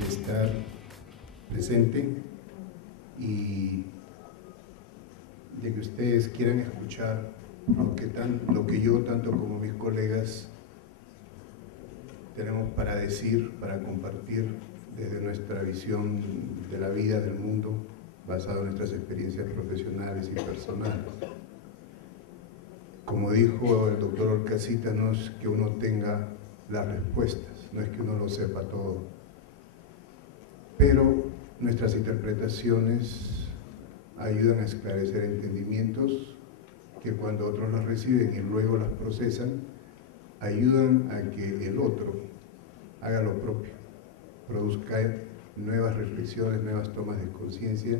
de estar presente y de que ustedes quieran escuchar lo que yo, tanto como mis colegas, tenemos para decir, para compartir desde nuestra visión de la vida, del mundo, basado en nuestras experiencias profesionales y personales. Como dijo el doctor Orcasitas, no es que uno tenga las respuestas, no es que uno lo sepa todo, pero nuestras interpretaciones ayudan a esclarecer entendimientos que cuando otros los reciben y luego las procesan, ayudan a que el otro haga lo propio, produzca nuevas reflexiones, nuevas tomas de conciencia,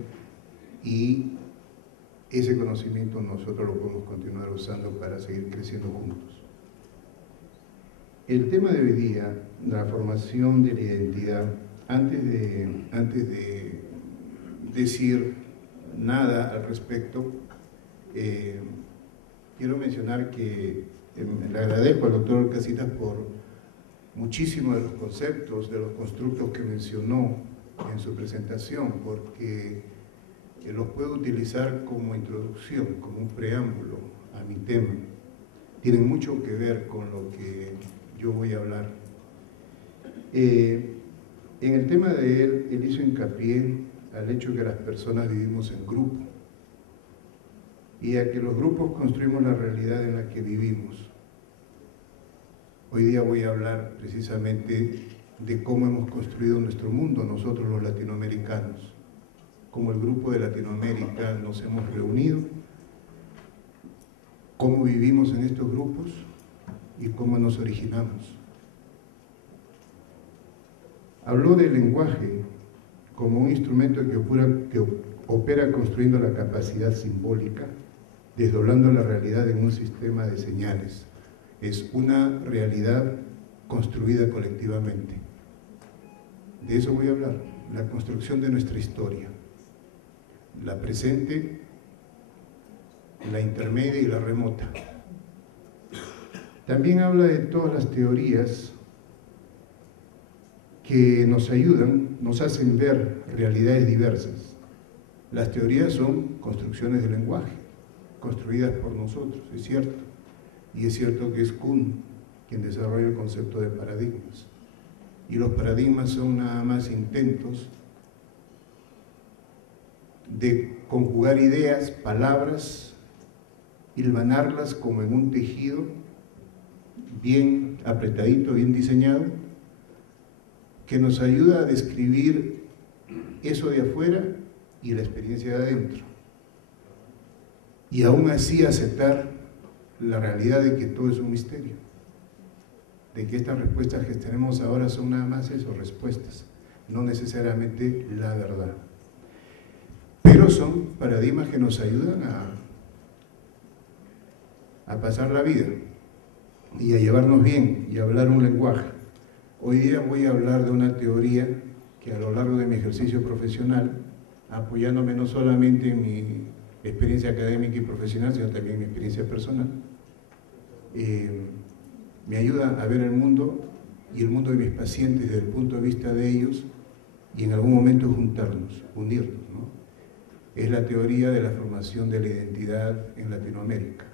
y ese conocimiento nosotros lo podemos continuar usando para seguir creciendo juntos. El tema de hoy día, la formación de la identidad, antes de decir nada al respecto, quiero mencionar que le agradezco al doctor Orcasitas por muchísimos de los conceptos, de los constructos que mencionó en su presentación, porque los puedo utilizar como introducción, como un preámbulo a mi tema. Tienen mucho que ver con lo que yo voy a hablar. En el tema de él hizo hincapié al hecho que las personas vivimos en grupo y a que los grupos construimos la realidad en la que vivimos. Hoy día voy a hablar precisamente de cómo hemos construido nuestro mundo nosotros los latinoamericanos, cómo el grupo de Latinoamérica nos hemos reunido, cómo vivimos en estos grupos y cómo nos originamos. Habló del lenguaje como un instrumento que opera construyendo la capacidad simbólica, desdoblando la realidad en un sistema de señales. Es una realidad construida colectivamente. De eso voy a hablar, la construcción de nuestra historia, la presente, la intermedia y la remota. También habla de todas las teorías que nos ayudan, nos hacen ver realidades diversas. Las teorías son construcciones del lenguaje, construidas por nosotros, es cierto. Y es cierto que es Kuhn quien desarrolla el concepto de paradigmas. Y los paradigmas son nada más intentos de conjugar ideas, palabras, hilvanarlas como en un tejido bien apretadito, bien diseñado, que nos ayuda a describir eso de afuera y la experiencia de adentro. Y aún así aceptar la realidad de que todo es un misterio, de que estas respuestas que tenemos ahora son nada más eso, respuestas, no necesariamente la verdad. Pero son paradigmas que nos ayudan a pasar la vida y a llevarnos bien y a hablar un lenguaje. Hoy día voy a hablar de una teoría que a lo largo de mi ejercicio profesional, apoyándome no solamente en mi experiencia académica y profesional, sino también en mi experiencia personal, me ayuda a ver el mundo y el mundo de mis pacientes desde el punto de vista de ellos y en algún momento juntarnos, unirnos, ¿no? Es la teoría de la formación de la identidad en Latinoamérica,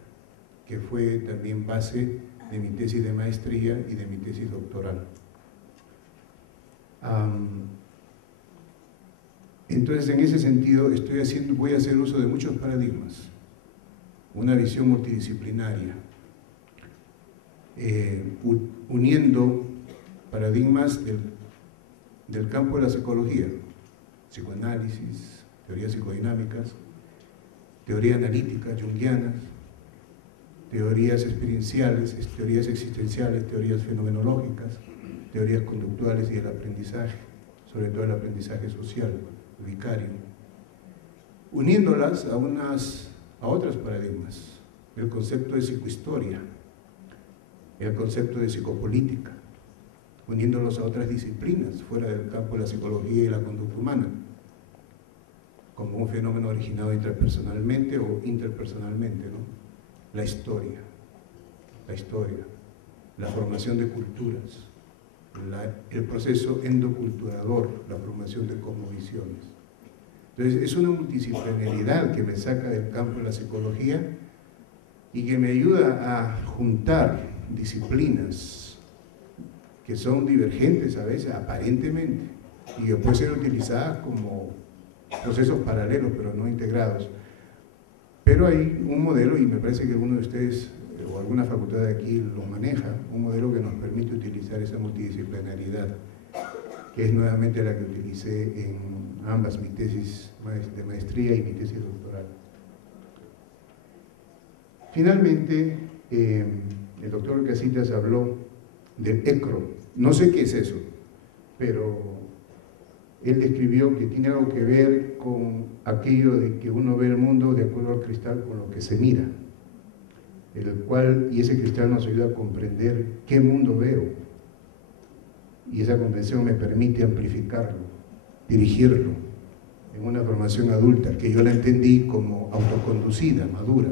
que fue también base de mi tesis de maestría y de mi tesis doctoral. Entonces, en ese sentido, voy a hacer uso de muchos paradigmas, una visión multidisciplinaria, uniendo paradigmas del campo de la psicología, psicoanálisis, teorías psicodinámicas, teorías analíticas, junguianas, teorías experienciales, teorías existenciales, teorías fenomenológicas, teorías conductuales y el aprendizaje, sobre todo el aprendizaje social, vicario, uniéndolas a otros paradigmas, el concepto de psicohistoria, el concepto de psicopolítica, uniéndolos a otras disciplinas fuera del campo de la psicología y la conducta humana, como un fenómeno originado intrapersonalmente o interpersonalmente, ¿no? La historia, la formación de culturas, el proceso endoculturador, la formación de cosmovisiones. Entonces, es una multidisciplinaridad que me saca del campo de la psicología y que me ayuda a juntar disciplinas que son divergentes a veces, aparentemente, y que pueden ser utilizadas como procesos paralelos, pero no integrados. Pero hay un modelo, y me parece que alguno de ustedes o alguna facultad de aquí lo maneja, un modelo que nos permite utilizar esa multidisciplinaridad, que es nuevamente la que utilicé en ambas, mi tesis de maestría y mi tesis doctoral. Finalmente, el doctor Casitas habló del ECRO. No sé qué es eso, pero él describió que tiene algo que ver con aquello de que uno ve el mundo de acuerdo al cristal con lo que se mira, y ese cristal nos ayuda a comprender qué mundo veo, y esa comprensión me permite amplificarlo, dirigirlo en una formación adulta, que yo la entendí como autoconducida, madura.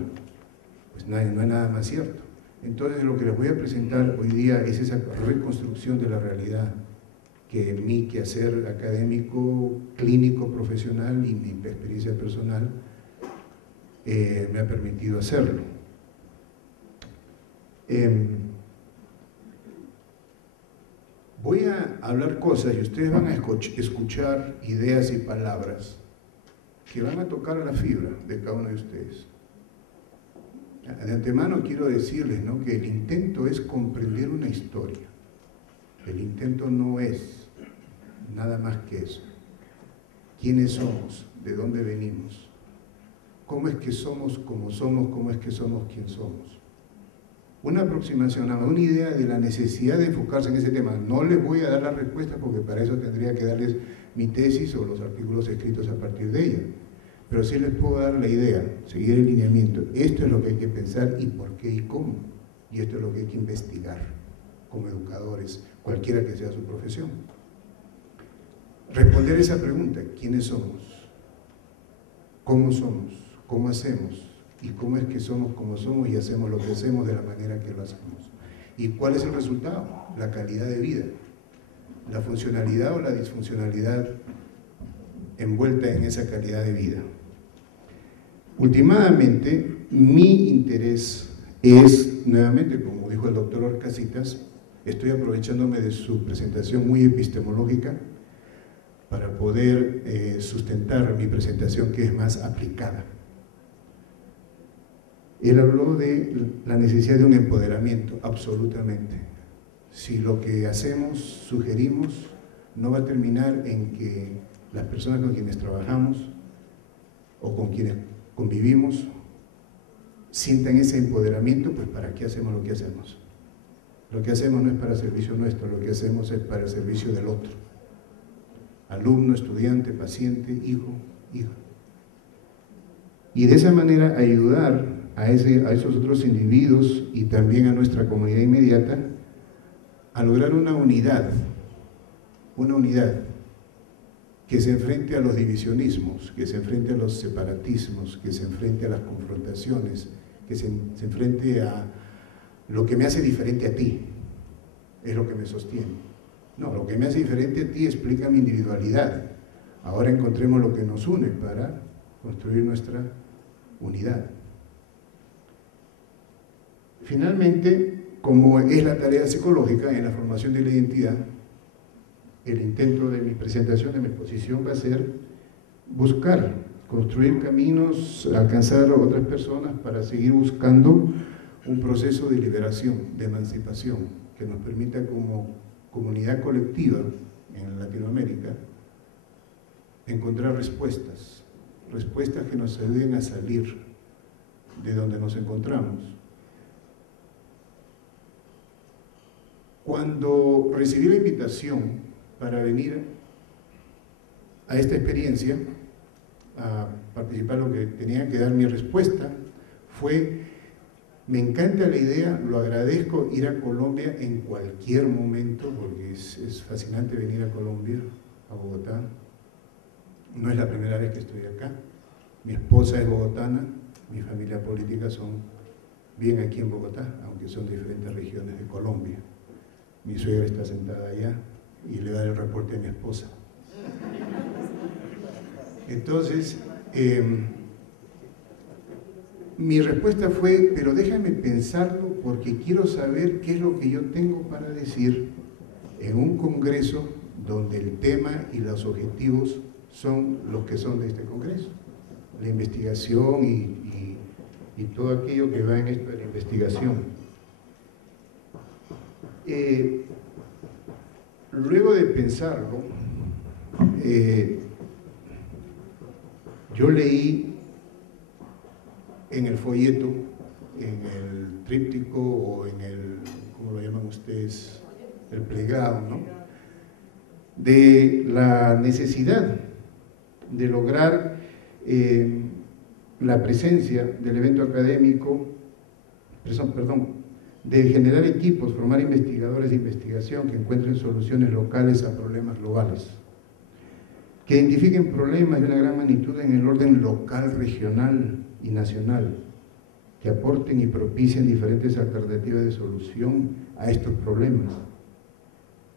Pues no hay nada más cierto. Entonces, lo que les voy a presentar hoy día es esa reconstrucción de la realidad que mi quehacer académico, clínico, profesional y mi experiencia personal me ha permitido hacerlo. Voy a hablar cosas y ustedes van a escuchar ideas y palabras que van a tocar a la fibra de cada uno de ustedes. De antemano quiero decirles, ¿no?, que el intento es comprender una historia. El intento no es nada más que eso. ¿Quiénes somos? ¿De dónde venimos? ¿Cómo es que somos como somos? ¿Cómo es que somos quien somos? Una aproximación, una idea de la necesidad de enfocarse en ese tema. No les voy a dar la respuesta porque para eso tendría que darles mi tesis o los artículos escritos a partir de ella. Pero sí les puedo dar la idea, seguir el lineamiento. Esto es lo que hay que pensar y por qué y cómo. Y esto es lo que hay que investigar como educadores, cualquiera que sea su profesión. Responder esa pregunta: ¿quiénes somos? ¿Cómo somos? ¿Cómo hacemos? ¿Y cómo es que somos como somos y hacemos lo que hacemos de la manera que lo hacemos? ¿Y cuál es el resultado? La calidad de vida, la funcionalidad o la disfuncionalidad envuelta en esa calidad de vida. Últimamente, mi interés es, nuevamente, como dijo el doctor Orcasitas, estoy aprovechándome de su presentación muy epistemológica para poder sustentar mi presentación, que es más aplicada. Él habló de la necesidad de un empoderamiento, absolutamente. Si lo que hacemos, sugerimos, no va a terminar en que las personas con quienes trabajamos o con quienes convivimos sientan ese empoderamiento, pues ¿para qué hacemos lo que hacemos? Lo que hacemos no es para servicio nuestro, lo que hacemos es para el servicio del otro. Alumno, estudiante, paciente, hijo, hija. Y de esa manera ayudar a esos otros individuos y también a nuestra comunidad inmediata a lograr una unidad que se enfrente a los divisionismos, que se enfrente a los separatismos, que se enfrente a las confrontaciones, que se enfrente a lo que me hace diferente a ti, es lo que me sostiene. No, lo que me hace diferente a ti explica mi individualidad. Ahora encontremos lo que nos une para construir nuestra unidad. Finalmente, como es la tarea psicológica en la formación de la identidad, el intento de mi presentación, de mi exposición, va a ser buscar, construir caminos, alcanzar a otras personas para seguir buscando un proceso de liberación, de emancipación, que nos permita como comunidad colectiva en Latinoamérica encontrar respuestas que nos ayuden a salir de donde nos encontramos. Cuando recibí la invitación para venir a esta experiencia, a participar, lo que tenía que dar mi respuesta fue: me encanta la idea, lo agradezco, ir a Colombia en cualquier momento, porque es fascinante venir a Colombia, a Bogotá. No es la primera vez que estoy acá. Mi esposa es bogotana, mi familia política son bien aquí en Bogotá, aunque son diferentes regiones de Colombia. Mi suegra está sentada allá y le da el reporte a mi esposa. Entonces, mi respuesta fue, pero déjame pensarlo porque quiero saber qué es lo que yo tengo para decir en un congreso donde el tema y los objetivos son los que son de este congreso. La investigación y todo aquello que va en esto de la investigación. Luego de pensarlo, yo leí en el folleto, en el tríptico o en el, ¿cómo lo llaman ustedes? El playground, ¿no? De la necesidad de lograr la presencia del evento académico, de generar equipos, formar investigadores de investigación que encuentren soluciones locales a problemas globales, que identifiquen problemas de una gran magnitud en el orden local, regional y nacional, que aporten y propicien diferentes alternativas de solución a estos problemas,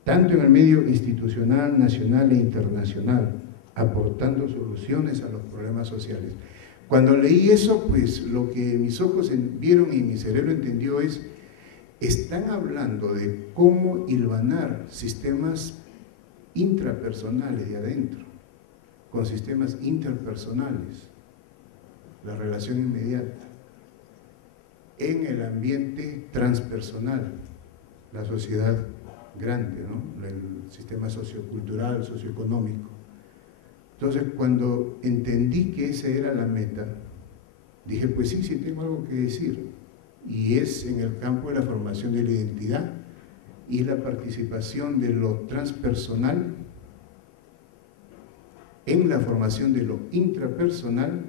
tanto en el medio institucional, nacional e internacional, aportando soluciones a los problemas sociales. Cuando leí eso, pues lo que mis ojos vieron y mi cerebro entendió es, están hablando de cómo hilvanar sistemas intrapersonales de adentro, con sistemas interpersonales, la relación inmediata, en el ambiente transpersonal, la sociedad grande, ¿no? El sistema sociocultural, socioeconómico. Entonces, cuando entendí que esa era la meta, dije, pues sí, tengo algo que decir, y es en el campo de la formación de la identidad y la participación de lo transpersonal en la formación de lo intrapersonal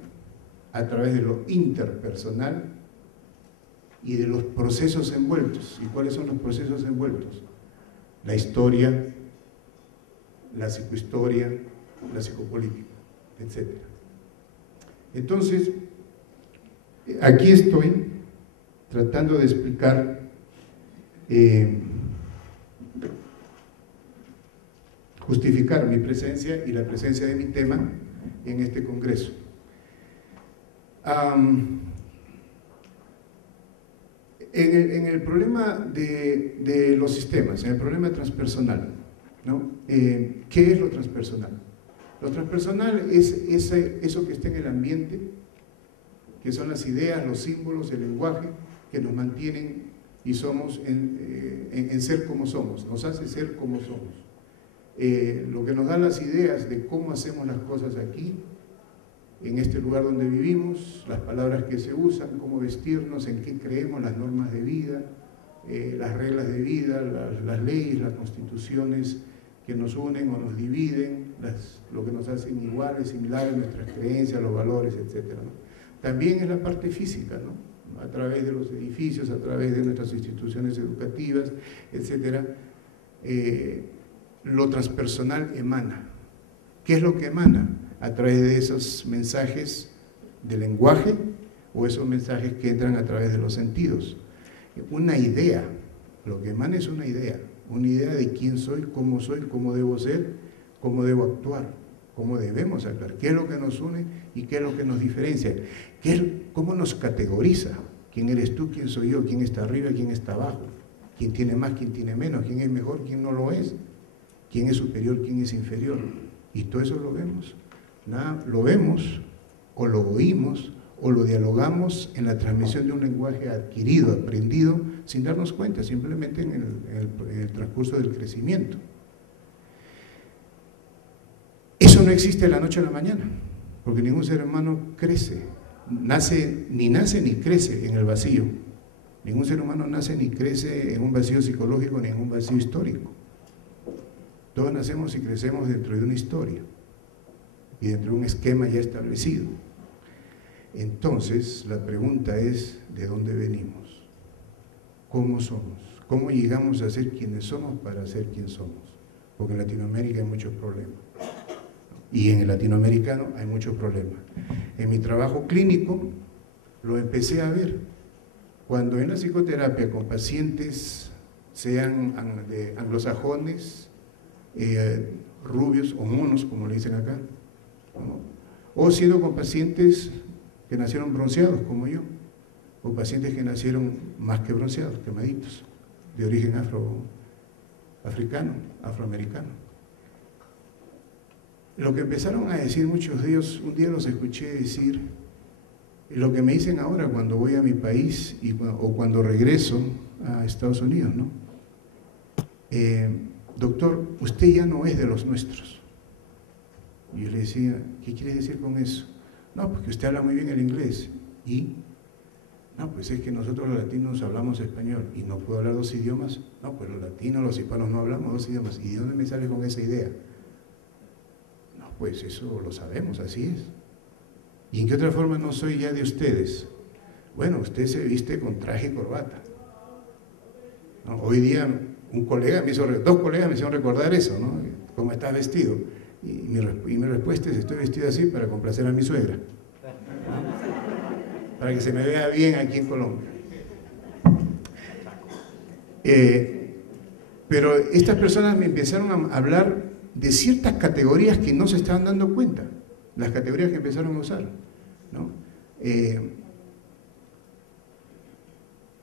a través de lo interpersonal y de los procesos envueltos. ¿Y cuáles son los procesos envueltos? La historia, la psicohistoria, la psicopolítica, etc. Entonces, aquí estoy tratando de explicar justificar mi presencia y la presencia de mi tema en este congreso. En el problema de los sistemas, en el problema transpersonal, ¿no? ¿Qué es lo transpersonal? Lo transpersonal es eso que está en el ambiente, que son las ideas, los símbolos, el lenguaje, que nos mantienen y somos en ser como somos, nos hace ser como somos. Lo que nos da las ideas de cómo hacemos las cosas aquí, en este lugar donde vivimos, las palabras que se usan, cómo vestirnos, en qué creemos, las normas de vida, las reglas de vida, las leyes, las constituciones que nos unen o nos dividen, lo que nos hacen iguales, similares, nuestras creencias, los valores, etc., ¿no? También es la parte física, ¿no? A través de los edificios, a través de nuestras instituciones educativas, etc. Lo transpersonal emana. ¿Qué es lo que emana? A través de esos mensajes de lenguaje o esos mensajes que entran a través de los sentidos. Una idea, lo que emana es una idea de quién soy, cómo debo ser, cómo debo actuar, cómo debemos actuar, qué es lo que nos une y qué es lo que nos diferencia, cómo nos categoriza, quién eres tú, quién soy yo, quién está arriba, quién está abajo, quién tiene más, quién tiene menos, quién es mejor, quién no lo es, quién es superior, quién es inferior, y todo eso lo vemos. Nada, lo vemos o lo oímos o lo dialogamos en la transmisión de un lenguaje adquirido, aprendido, sin darnos cuenta, simplemente en el transcurso del crecimiento. Eso no existe de la noche a la mañana, porque ningún ser humano nace ni crece en el vacío. Ningún ser humano nace ni crece en un vacío psicológico ni en un vacío histórico. Todos nacemos y crecemos dentro de una historia y dentro de un esquema ya establecido. Entonces, la pregunta es, ¿de dónde venimos? ¿Cómo somos? ¿Cómo llegamos a ser quienes somos para ser quien somos? Porque en Latinoamérica hay muchos problemas. Y en el latinoamericano hay muchos problemas. En mi trabajo clínico lo empecé a ver. Cuando en la psicoterapia con pacientes sean de anglosajones, rubios o monos, como le dicen acá, ¿no? O siendo con pacientes que nacieron bronceados, como yo, o pacientes que nacieron más que bronceados, quemaditos, de origen afroamericano. Lo que empezaron a decir muchos de ellos, un día los escuché decir, lo que me dicen ahora cuando voy a mi país o cuando regreso a Estados Unidos, ¿no? Doctor, usted ya no es de los nuestros. Y yo le decía, ¿qué quiere decir con eso? No, porque usted habla muy bien el inglés. ¿Y? No, pues es que nosotros los latinos hablamos español y no puedo hablar dos idiomas. No, pues los latinos, los hispanos no hablamos dos idiomas. ¿Y de dónde me sale con esa idea? No, pues eso lo sabemos, así es. ¿Y en qué otra forma no soy ya de ustedes? Bueno, usted se viste con traje y corbata. ¿No? Hoy día dos colegas me hicieron recordar eso, ¿no? ¿Cómo estás vestido? Y mi respuesta es, estoy vestido así para complacer a mi suegra, para que se me vea bien aquí en Colombia. Pero estas personas me empezaron a hablar de ciertas categorías que no se estaban dando cuenta, las categorías que empezaron a usar, ¿no?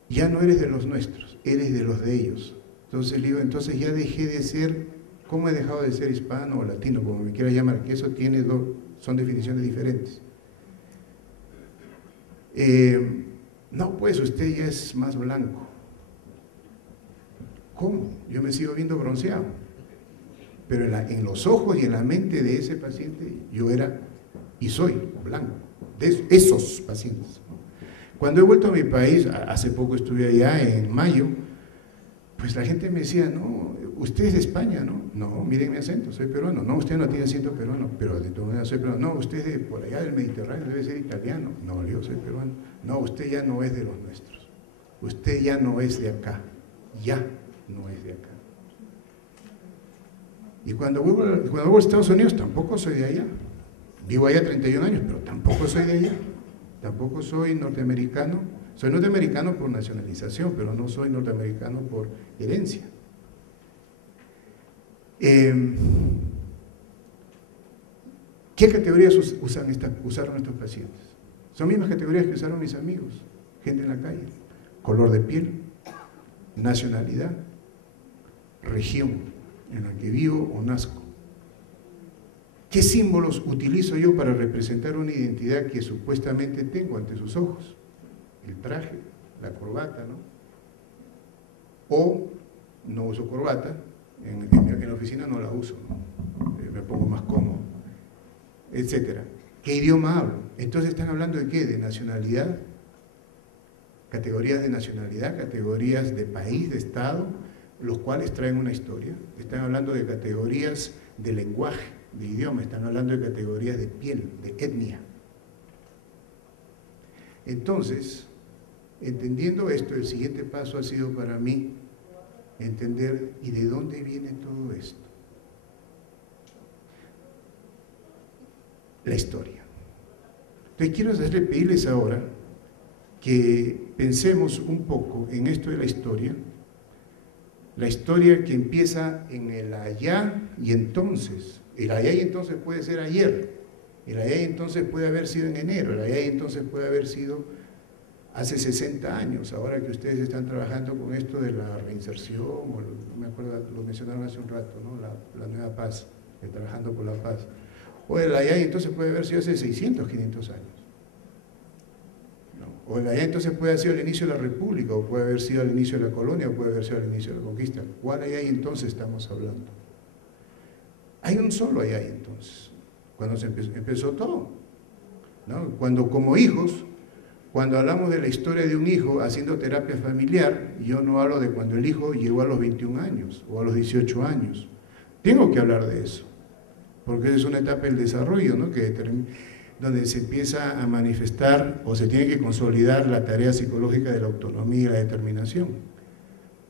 Ya no eres de los nuestros, eres de los de ellos. Entonces le digo, entonces ya dejé de ser, ¿cómo he dejado de ser hispano o latino, como me quiera llamar? Que eso son definiciones diferentes. No, pues usted ya es más blanco. ¿Cómo? Yo me sigo viendo bronceado. Pero en los ojos y en la mente de ese paciente, yo era y soy blanco, de esos pacientes. Cuando he vuelto a mi país, hace poco estuve allá en mayo, pues la gente me decía, no, usted es de España, ¿no? No, miren mi acento, soy peruano. No, usted no tiene acento peruano, pero de todas maneras soy peruano. No, usted es de por allá del Mediterráneo, debe ser italiano. No, yo soy peruano. No, usted ya no es de los nuestros. Usted ya no es de acá. Ya no es de acá. Y cuando vuelvo a Estados Unidos, tampoco soy de allá. Vivo allá 31 años, pero tampoco soy de allá. Tampoco soy norteamericano. Soy norteamericano por nacionalización, pero no soy norteamericano por herencia. ¿Qué categorías usaron estos pacientes? Son mismas categorías que usaron mis amigos, gente en la calle. Color de piel, nacionalidad, región en la que vivo o nazco. ¿Qué símbolos utilizo yo para representar una identidad que supuestamente tengo ante sus ojos? El traje, la corbata, ¿no? O no uso corbata, en la oficina no la uso, ¿no? Me pongo más cómodo, etcétera. ¿Qué idioma hablo? Entonces están hablando de ¿qué? De nacionalidad, categorías de nacionalidad, categorías de país, de estado, los cuales traen una historia. Están hablando de categorías de lenguaje, de idioma, están hablando de categorías de piel, de etnia. Entonces, entendiendo esto, el siguiente paso ha sido para mí entender ¿y de dónde viene todo esto? La historia. Entonces quiero pedirles ahora que pensemos un poco en esto de la historia que empieza en el allá y entonces. El allá y entonces puede ser ayer, el allá y entonces puede haber sido en enero, el allá y entonces puede haber sido hace 60 años, ahora que ustedes están trabajando con esto de la reinserción, o no me acuerdo, lo mencionaron hace un rato, ¿no? La nueva paz, trabajando por la paz. O el allá y entonces puede haber sido hace 600, 500 años. ¿No? O el allá entonces puede haber sido el inicio de la República, o puede haber sido al inicio de la colonia, o puede haber sido al inicio de la conquista. ¿Cuál allá y entonces estamos hablando? Hay un solo allá y entonces, cuando se empezó todo, ¿no? Cuando como hijos, cuando hablamos de la historia de un hijo haciendo terapia familiar, yo no hablo de cuando el hijo llegó a los 21 años o a los 18 años. Tengo que hablar de eso, porque es una etapa del desarrollo, ¿no? Donde se empieza a manifestar o se tiene que consolidar la tarea psicológica de la autonomía y la determinación.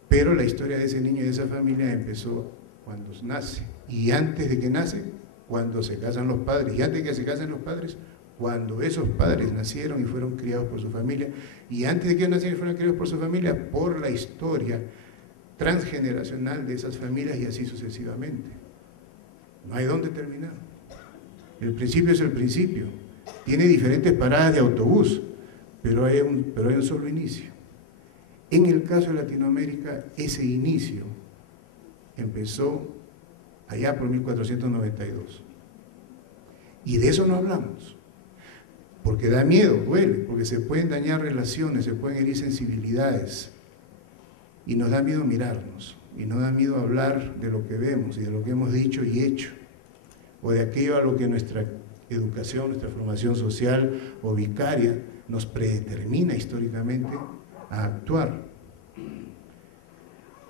Pero la historia de ese niño y de esa familia empezó cuando nace. Y antes de que nace, cuando se casan los padres. Y antes de que se casen los padres, cuando esos padres nacieron y fueron criados por su familia. Y antes de que nacieran y fueran criados por su familia, por la historia transgeneracional de esas familias y así sucesivamente. No hay dónde terminar. El principio es el principio. Tiene diferentes paradas de autobús, pero hay un solo inicio. En el caso de Latinoamérica, ese inicio empezó allá por 1492. Y de eso no hablamos, porque da miedo, duele, porque se pueden dañar relaciones, se pueden herir sensibilidades, y nos da miedo mirarnos, y nos da miedo hablar de lo que vemos y de lo que hemos dicho y hecho, o de aquello a lo que nuestra educación, nuestra formación social o vicaria nos predetermina históricamente a actuar.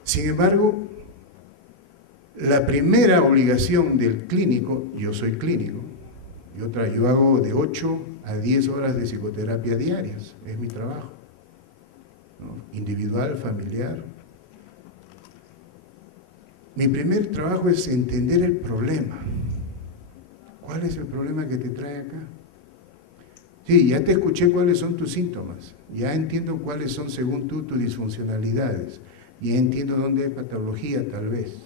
Sin embargo, la primera obligación del clínico, yo soy clínico, yo hago de 8 a 10 horas de psicoterapia diarias, es mi trabajo, ¿no? Individual, familiar. Mi primer trabajo es entender el problema. ¿Cuál es el problema que te trae acá? Sí, ya te escuché cuáles son tus síntomas, ya entiendo cuáles son según tú tus disfuncionalidades, ya entiendo dónde hay patología tal vez.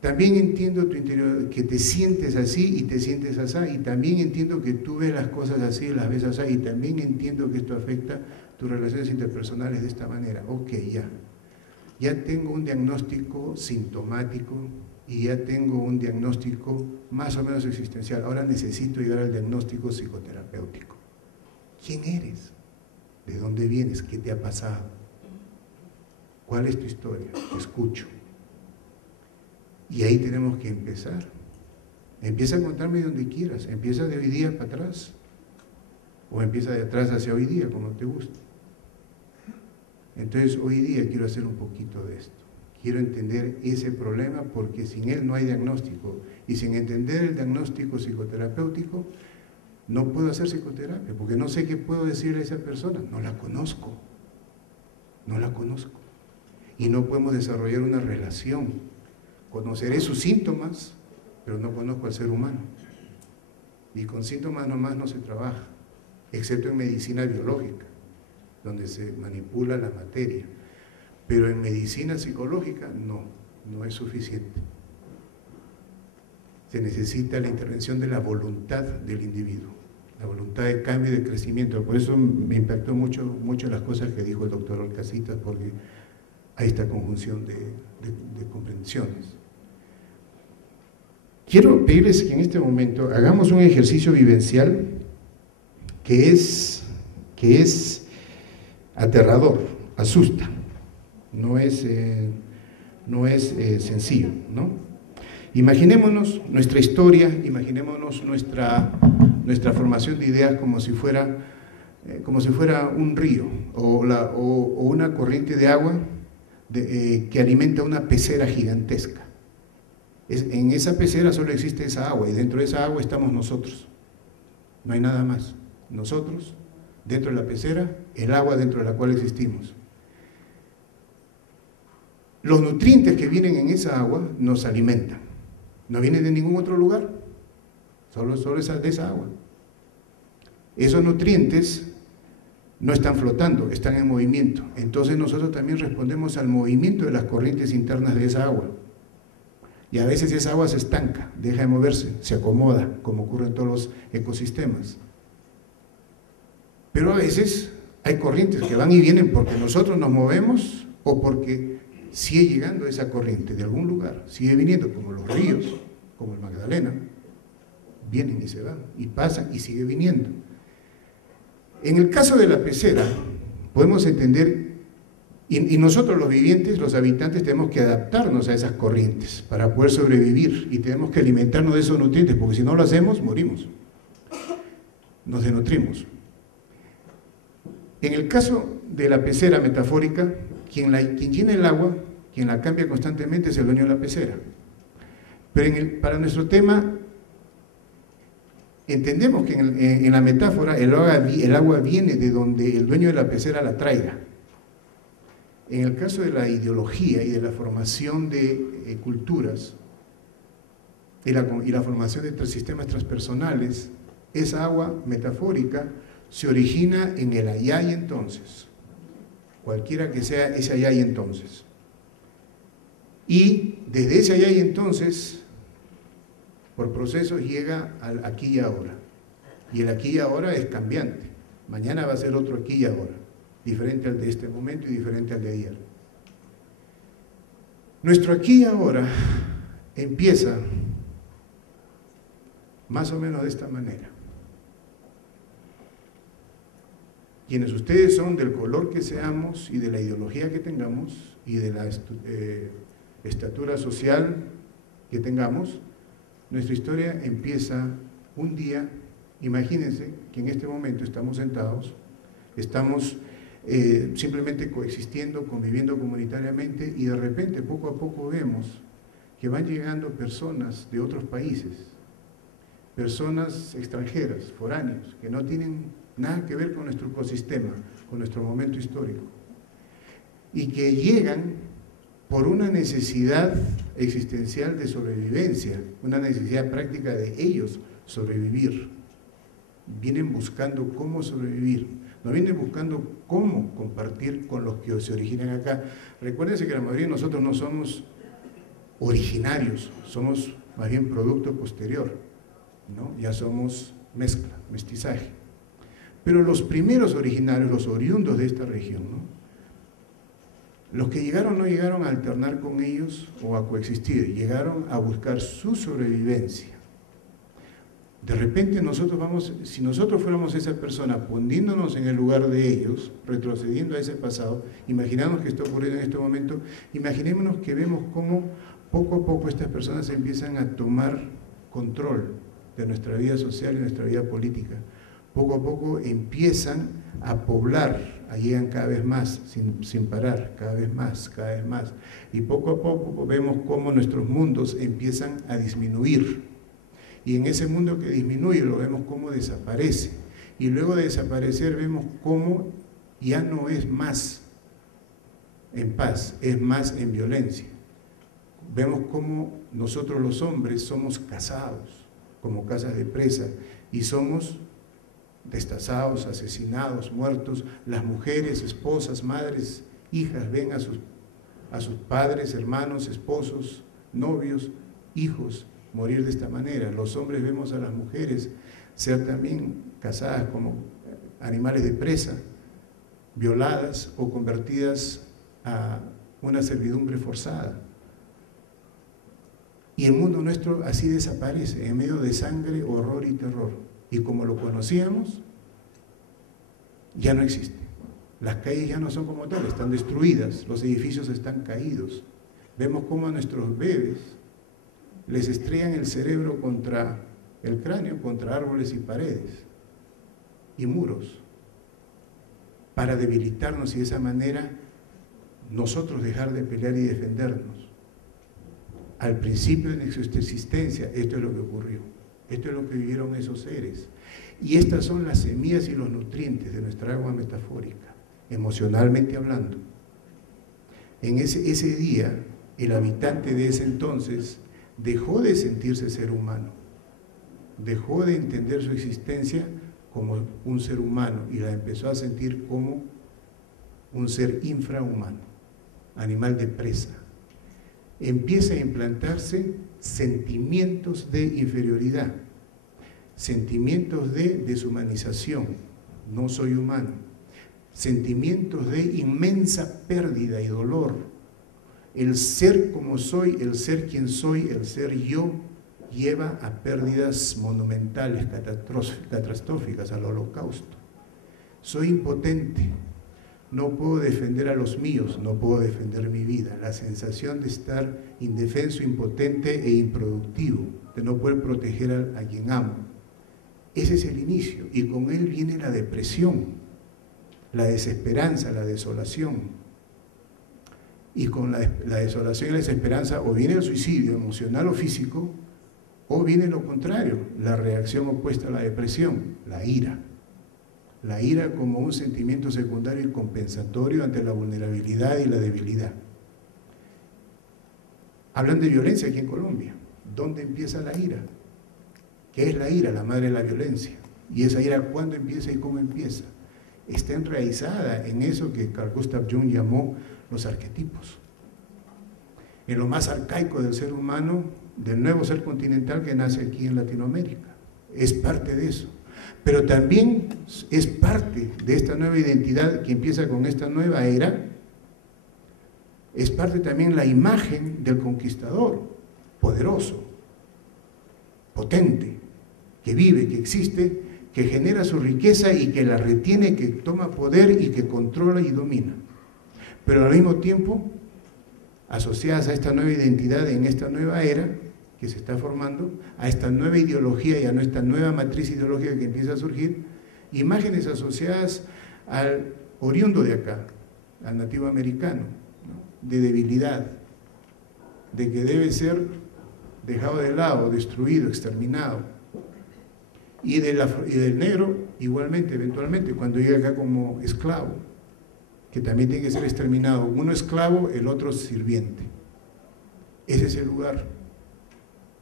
También entiendo tu interior, que te sientes así y te sientes así, y también entiendo que tú ves las cosas así y las ves así, y también entiendo que esto afecta tus relaciones interpersonales de esta manera. Ok, ya tengo un diagnóstico sintomático y ya tengo un diagnóstico más o menos existencial. Ahora necesito llegar al diagnóstico psicoterapéutico. ¿Quién eres? ¿De dónde vienes? ¿Qué te ha pasado? ¿Cuál es tu historia? Te escucho. Y ahí tenemos que empezar. Empieza a contarme donde quieras. Empieza de hoy día para atrás. O empieza de atrás hacia hoy día, como te guste. Entonces, hoy día quiero hacer un poquito de esto. Quiero entender ese problema porque sin él no hay diagnóstico. Y sin entender el diagnóstico psicoterapéutico, no puedo hacer psicoterapia porque no sé qué puedo decirle a esa persona. No la conozco. No la conozco. Y no podemos desarrollar una relación. Conoceré sus síntomas, pero no conozco al ser humano. Y con síntomas nomás no se trabaja, excepto en medicina biológica, donde se manipula la materia. Pero en medicina psicológica no es suficiente. Se necesita la intervención de la voluntad del individuo, la voluntad de cambio y de crecimiento. Por eso me impactó mucho las cosas que dijo el doctor Orcasitas, porque hay esta conjunción de comprensiones. Quiero pedirles que en este momento hagamos un ejercicio vivencial que es aterrador, asusta, no es sencillo, ¿no? Imaginémonos nuestra historia, imaginémonos nuestra formación de ideas como si fuera un río o una corriente de agua que alimenta una pecera gigantesca. En esa pecera solo existe esa agua y dentro de esa agua estamos nosotros. No hay nada más. Nosotros, dentro de la pecera, el agua dentro de la cual existimos. Los nutrientes que vienen en esa agua nos alimentan. No vienen de ningún otro lugar, solo de esa agua. Esos nutrientes no están flotando, están en movimiento. Entonces nosotros también respondemos al movimiento de las corrientes internas de esa agua. Y a veces esa agua se estanca, deja de moverse, se acomoda, como ocurre en todos los ecosistemas. Pero a veces hay corrientes que van y vienen porque nosotros nos movemos o porque sigue llegando esa corriente de algún lugar, sigue viniendo, como los ríos, como el Magdalena, vienen y se van, y pasan y sigue viniendo. En el caso de la pecera, podemos entender, y nosotros los vivientes, los habitantes, tenemos que adaptarnos a esas corrientes para poder sobrevivir, y tenemos que alimentarnos de esos nutrientes, porque si no lo hacemos, morimos, nos desnutrimos. En el caso de la pecera metafórica, quien llena el agua, quien la cambia constantemente es el dueño de la pecera. Pero para nuestro tema, entendemos que en la metáfora el agua viene de donde el dueño de la pecera la traiga. En el caso de la ideología y de la formación de culturas y la formación de sistemas transpersonales, esa agua metafórica se origina en el allá y entonces, cualquiera que sea ese allá y entonces. Y desde ese allá y entonces, por procesos, llega al aquí y ahora. Y el aquí y ahora es cambiante. Mañana va a ser otro aquí y ahora, diferente al de este momento y diferente al de ayer. Nuestro aquí y ahora empieza más o menos de esta manera. Quienes ustedes son, del color que seamos y de la ideología que tengamos y de la estatura social que tengamos, nuestra historia empieza un día. Imagínense que en este momento estamos sentados, estamos simplemente coexistiendo, conviviendo comunitariamente, y de repente poco a poco vemos que van llegando personas de otros países, personas extranjeras, foráneos, que no tienen nada que ver con nuestro ecosistema, con nuestro momento histórico, y que llegan por una necesidad existencial de sobrevivencia, una necesidad práctica de ellos sobrevivir. Vienen buscando cómo sobrevivir, no vienen buscando cómo compartir con los que se originan acá. Recuérdense que la mayoría de nosotros no somos originarios, somos más bien producto posterior, ¿no? Ya somos mezcla, mestizaje. Pero los primeros originarios, los oriundos de esta región, ¿no? Los que llegaron no llegaron a alternar con ellos o a coexistir, llegaron a buscar su sobrevivencia. De repente si nosotros fuéramos esa persona, poniéndonos en el lugar de ellos, retrocediendo a ese pasado, imaginamos que está ocurriendo en este momento, imaginémonos que vemos cómo poco a poco estas personas empiezan a tomar control de nuestra vida social y nuestra vida política. Poco a poco empiezan a poblar, llegan cada vez más, sin parar, cada vez más, y poco a poco vemos cómo nuestros mundos empiezan a disminuir. Y en ese mundo que disminuye lo vemos cómo desaparece. Y luego de desaparecer vemos cómo ya no es más en paz, es más en violencia. Vemos cómo nosotros los hombres somos cazados como casas de presa y somos destazados, asesinados, muertos. Las mujeres, esposas, madres, hijas ven a sus padres, hermanos, esposos, novios, hijos morir de esta manera. Los hombres vemos a las mujeres ser también cazadas como animales de presa, violadas o convertidas a una servidumbre forzada. Y el mundo nuestro así desaparece, en medio de sangre, horror y terror. Y como lo conocíamos, ya no existe. Las calles ya no son como tal, están destruidas, los edificios están caídos. Vemos cómo a nuestros bebés les estrellan el cerebro contra el cráneo, contra árboles y paredes y muros, para debilitarnos y de esa manera nosotros dejar de pelear y defendernos. Al principio de nuestra existencia, esto es lo que ocurrió, esto es lo que vivieron esos seres. Y estas son las semillas y los nutrientes de nuestra agua metafórica, emocionalmente hablando. En ese día, el habitante de ese entonces dejó de sentirse ser humano, dejó de entender su existencia como un ser humano y la empezó a sentir como un ser infrahumano, animal de presa. Empieza a implantarse sentimientos de inferioridad, sentimientos de deshumanización, no soy humano, sentimientos de inmensa pérdida y dolor. El ser como soy, el ser quien soy, el ser yo, lleva a pérdidas monumentales, catastróficas, al holocausto. Soy impotente, no puedo defender a los míos, no puedo defender mi vida. La sensación de estar indefenso, impotente e improductivo, de no poder proteger a quien amo. Ese es el inicio, y con él viene la depresión, la desesperanza, la desolación. Y con la desolación y la desesperanza o viene el suicidio emocional o físico, o viene lo contrario, la reacción opuesta a la depresión, la ira. La ira como un sentimiento secundario y compensatorio ante la vulnerabilidad y la debilidad. Hablan de violencia aquí en Colombia. ¿Dónde empieza la ira? ¿Qué es la ira? La madre de la violencia. ¿Y esa ira cuándo empieza y cómo empieza? Está enraizada en eso que Carl Gustav Jung llamó los arquetipos. en lo más arcaico del ser humano, del nuevo ser continental que nace aquí en Latinoamérica. Es parte de eso. Pero también es parte de esta nueva identidad que empieza con esta nueva era. Es parte también la imagen del conquistador, poderoso, potente, que vive, que existe, que genera su riqueza y que la retiene, que toma poder y que controla y domina. Pero al mismo tiempo, asociadas a esta nueva identidad, en esta nueva era que se está formando, a esta nueva ideología y a esta nueva matriz ideológica que empieza a surgir, imágenes asociadas al oriundo de acá, al nativo americano, ¿no? De debilidad, de que debe ser dejado de lado, destruido, exterminado. Y del negro, igualmente, eventualmente, cuando llega acá como esclavo, que también tiene que ser exterminado. Uno esclavo, el otro sirviente. Ese es el lugar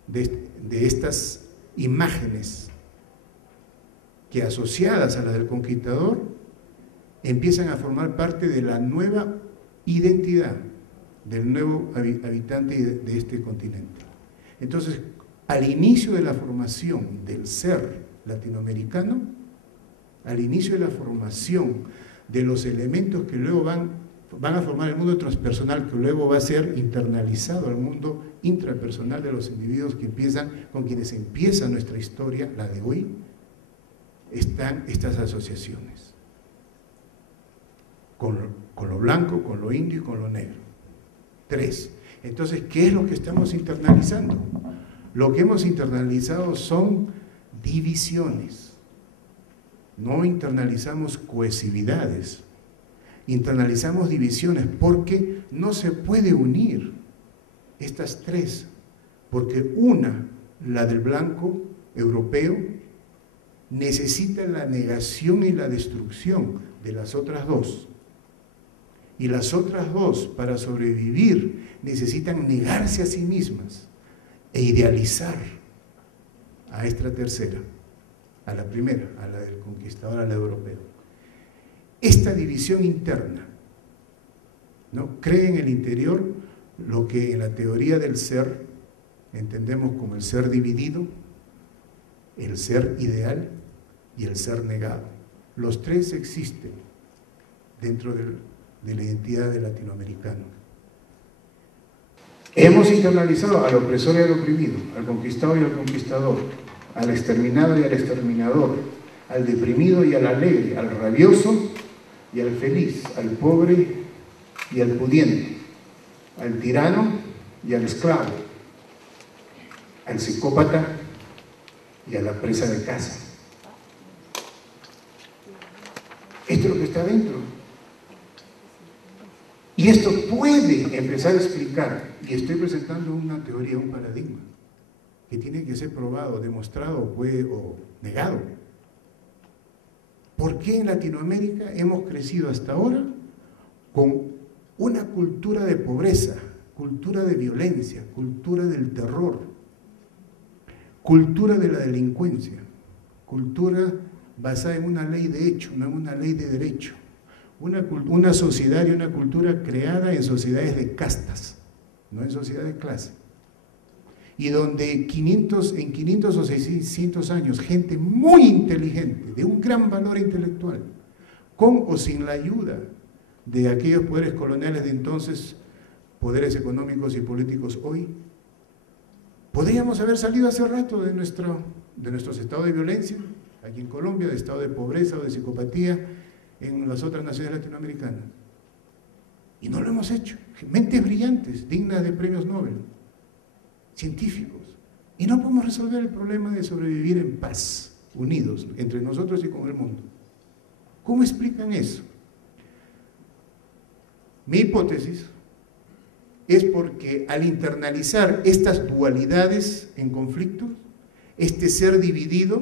de estas imágenes que, asociadas a las del conquistador, empiezan a formar parte de la nueva identidad del nuevo habitante de este continente. Entonces, al inicio de la formación del ser latinoamericano, al inicio de la formación de los elementos que luego van a formar el mundo transpersonal, que luego va a ser internalizado al mundo intrapersonal de los individuos con quienes empieza nuestra historia, la de hoy, están estas asociaciones. Con lo blanco, con lo indio y con lo negro. 3. Entonces, ¿qué es lo que estamos internalizando? Lo que hemos internalizado son divisiones. No internalizamos cohesividades, internalizamos divisiones, porque no se puede unir estas tres, porque una, la del blanco europeo, necesita la negación y la destrucción de las otras dos. Y las otras dos, para sobrevivir, necesitan negarse a sí mismas e idealizar a esta tercera, a la primera, a la del conquistador, a la europeo. Esta división interna, ¿no?, crea en el interior lo que en la teoría del ser entendemos como el ser dividido, el ser ideal y el ser negado. Los tres existen dentro de la identidad del latinoamericano. Hemos internalizado al opresor y al oprimido, al conquistado y al conquistador, al exterminado y al exterminador, al deprimido y al alegre, al rabioso y al feliz, al pobre y al pudiente, al tirano y al esclavo, al psicópata y a la presa de caza. Esto es lo que está dentro. Y esto puede empezar a explicar, y estoy presentando una teoría, un paradigma, que tiene que ser probado, demostrado o negado. ¿Por qué en Latinoamérica hemos crecido hasta ahora con una cultura de pobreza, cultura de violencia, cultura del terror, cultura de la delincuencia, cultura basada en una ley de hecho, no en una ley de derecho? Una sociedad y una cultura creada en sociedades de castas, no en sociedades de clase. Y donde en 500 o 600 años, gente muy inteligente, de un gran valor intelectual, con o sin la ayuda de aquellos poderes coloniales de entonces, poderes económicos y políticos hoy, podríamos haber salido hace rato de nuestros estados de violencia, aquí en Colombia, de estado de pobreza o de psicopatía, en las otras naciones latinoamericanas. Y no lo hemos hecho. Mentes brillantes, dignas de premios Nobel, científicos. Y no podemos resolver el problema de sobrevivir en paz, unidos, entre nosotros y con el mundo. ¿Cómo explican eso? Mi hipótesis es porque al internalizar estas dualidades en conflictos, este ser dividido,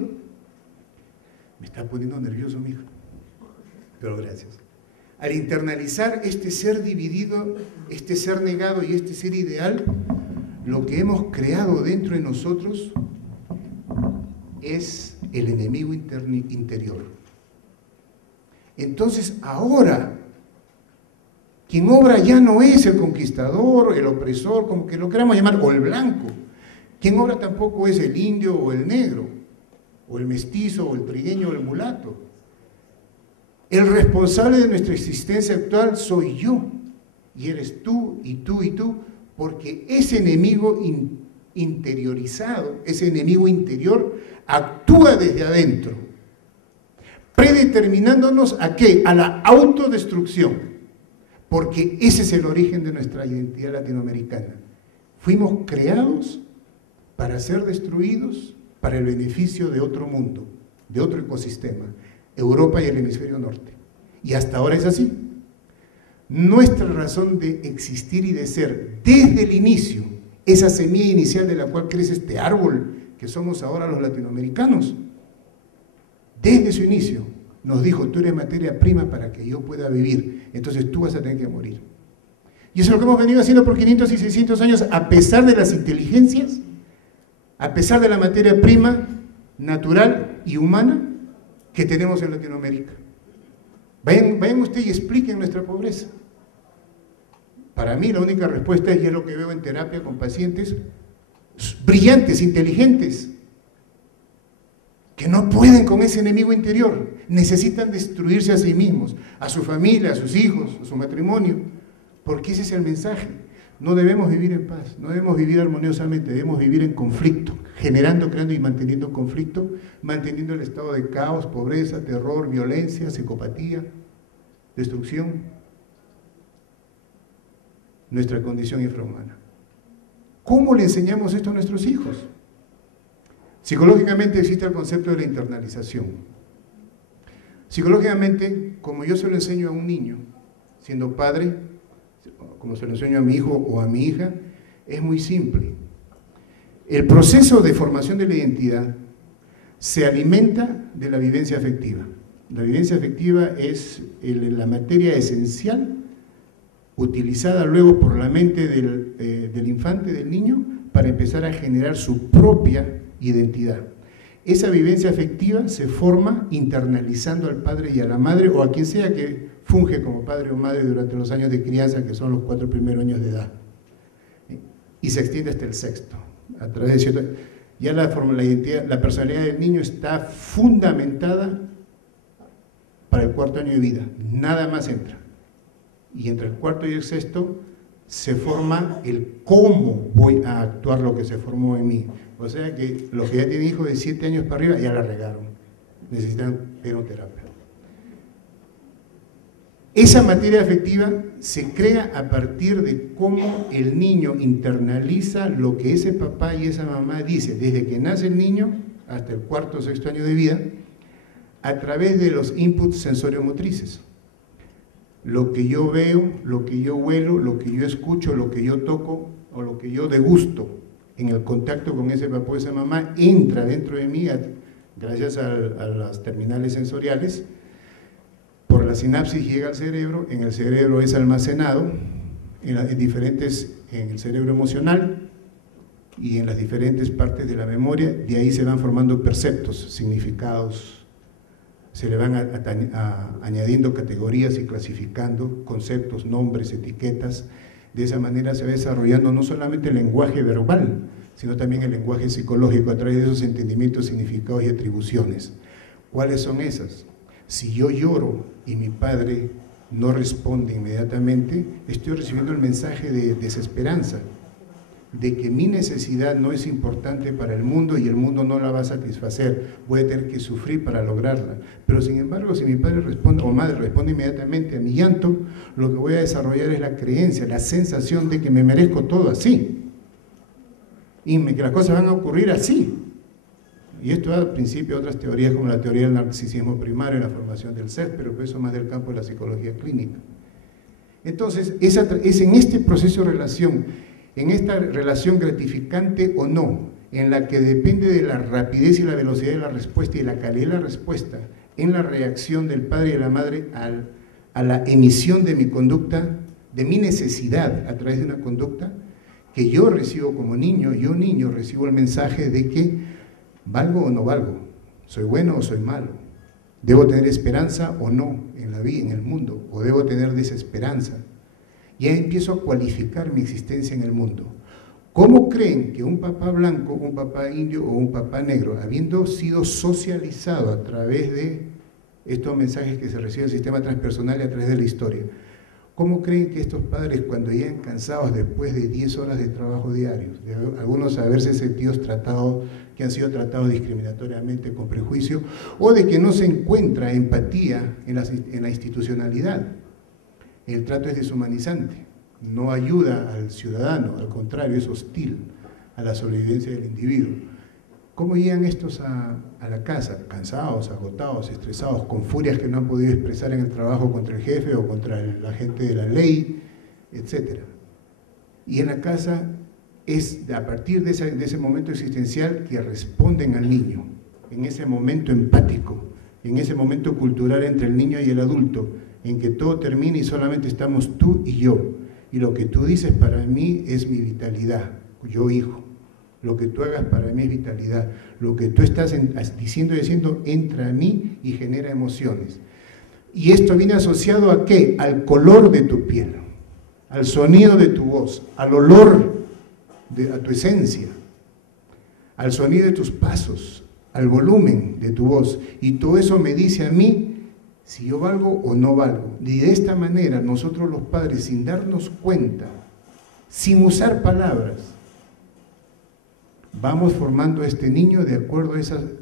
me está poniendo nervioso, mijo, pero gracias. Al internalizar este ser dividido, este ser negado y este ser ideal, lo que hemos creado dentro de nosotros es el enemigo interior. Entonces, ahora, Quien obra ya no es el conquistador, el opresor, como que lo queramos llamar, o el blanco. Quien obra tampoco es el indio o el negro, o el mestizo, o el trigueño, o el mulato. El responsable de nuestra existencia actual soy yo, y eres tú, y tú, y tú, porque ese enemigo interiorizado, ese enemigo interior, actúa desde adentro, predeterminándonos ¿a qué? A la autodestrucción, porque ese es el origen de nuestra identidad latinoamericana. Fuimos creados para ser destruidos para el beneficio de otro mundo, de otro ecosistema, Europa y el hemisferio norte. Y hasta ahora es así. Nuestra razón de existir y de ser desde el inicio, esa semilla inicial de la cual crece este árbol que somos ahora los latinoamericanos, desde su inicio nos dijo: tú eres materia prima para que yo pueda vivir, entonces tú vas a tener que morir. Y eso es lo que hemos venido haciendo por 500 y 600 años, a pesar de las inteligencias, a pesar de la materia prima natural y humana que tenemos en Latinoamérica. Vayan ustedes y expliquen nuestra pobreza. Para mí la única respuesta es, y es lo que veo en terapia con pacientes brillantes, inteligentes, que no pueden con ese enemigo interior, necesitan destruirse a sí mismos, a su familia, a sus hijos, a su matrimonio, porque ese es el mensaje. No debemos vivir en paz, no debemos vivir armoniosamente, debemos vivir en conflicto, generando, creando y manteniendo conflicto, manteniendo el estado de caos, pobreza, terror, violencia, psicopatía, destrucción, nuestra condición infrahumana. ¿Cómo le enseñamos esto a nuestros hijos? Psicológicamente existe el concepto de la internalización. Psicológicamente, como yo se lo enseño a un niño, siendo padre, como se lo enseño a mi hijo o a mi hija, es muy simple. El proceso de formación de la identidad se alimenta de la vivencia afectiva. La vivencia afectiva es la materia esencial utilizada luego por la mente del infante, del niño, para empezar a generar su propia identidad. Esa vivencia afectiva se forma internalizando al padre y a la madre, o a quien sea que funge como padre o madre durante los años de crianza, que son los 4 primeros años de edad, y se extiende hasta el 6º, a través de cierto. Ya la identidad, la personalidad del niño está fundamentada para el 4º año de vida, nada más entra. Y entre el 4º y el 6º se forma el cómo voy a actuar lo que se formó en mí. O sea que los que ya tienen hijos de 7 años para arriba ya la regaron, necesitan terapia. Esa materia afectiva se crea a partir de cómo el niño internaliza lo que ese papá y esa mamá dicen, desde que nace el niño hasta el 4º o 6º año de vida, a través de los inputs sensoriomotrices. Lo que yo veo, lo que yo huelo, lo que yo escucho, lo que yo toco o lo que yo degusto en el contacto con ese papá o esa mamá entra dentro de mí gracias a las terminales sensoriales. Por la sinapsis llega al cerebro, en el cerebro es almacenado en el cerebro emocional y en las diferentes partes de la memoria. De ahí se van formando perceptos, significados, se le van añadiendo categorías y clasificando conceptos, nombres, etiquetas. De esa manera se va desarrollando no solamente el lenguaje verbal, sino también el lenguaje psicológico a través de esos entendimientos, significados y atribuciones. ¿Cuáles son esas? Si yo lloro y mi padre no responde inmediatamente, estoy recibiendo el mensaje de desesperanza, de que mi necesidad no es importante para el mundo y el mundo no la va a satisfacer, voy a tener que sufrir para lograrla. Pero sin embargo, si mi padre responde o madre responde inmediatamente a mi llanto, lo que voy a desarrollar es la creencia, la sensación de que me merezco todo así y que las cosas van a ocurrir así. Y esto da principio a otras teorías como la teoría del narcisismo primario, la formación del ser, pero eso más del campo de la psicología clínica. Entonces, es en este proceso de relación, en esta relación gratificante o no, en la que depende de la rapidez y la velocidad de la respuesta y la calidad de la respuesta, en la reacción del padre y de la madre a la emisión de mi conducta, de mi necesidad a través de una conducta, que yo recibo como niño, yo niño recibo el mensaje de que ¿valgo o no valgo? ¿Soy bueno o soy malo? ¿Debo tener esperanza o no en la vida, en el mundo? ¿O debo tener desesperanza? Ya empiezo a cualificar mi existencia en el mundo. ¿Cómo creen que un papá blanco, un papá indio o un papá negro, habiendo sido socializado a través de estos mensajes que se reciben del sistema transpersonal y a través de la historia, cómo creen que estos padres, cuando llegan cansados después de 10 horas de trabajo diarios, de algunos haberse sentido tratados, que han sido tratados discriminatoriamente con prejuicio, o de que no se encuentra empatía en la institucionalidad? El trato es deshumanizante, no ayuda al ciudadano, al contrario, es hostil a la sobrevivencia del individuo. ¿Cómo llegan estos a la casa? Cansados, agotados, estresados, con furias que no han podido expresar en el trabajo contra el jefe o contra el agente de la ley, etc. Y en la casa es a partir de ese momento existencial que responden al niño, en ese momento empático, en ese momento cultural entre el niño y el adulto, en que todo termina y solamente estamos tú y yo. Y lo que tú dices para mí es mi vitalidad, yo hijo. Lo que tú hagas para mí es vitalidad. Lo que tú estás diciendo y haciendo entra a mí y genera emociones. Y esto viene asociado ¿a qué? Al color de tu piel, al sonido de tu voz, al olor, a tu esencia, al sonido de tus pasos, al volumen de tu voz. Y todo eso me dice a mí si yo valgo o no valgo. Y de esta manera nosotros los padres, sin darnos cuenta, sin usar palabras, vamos formando a este niño de acuerdo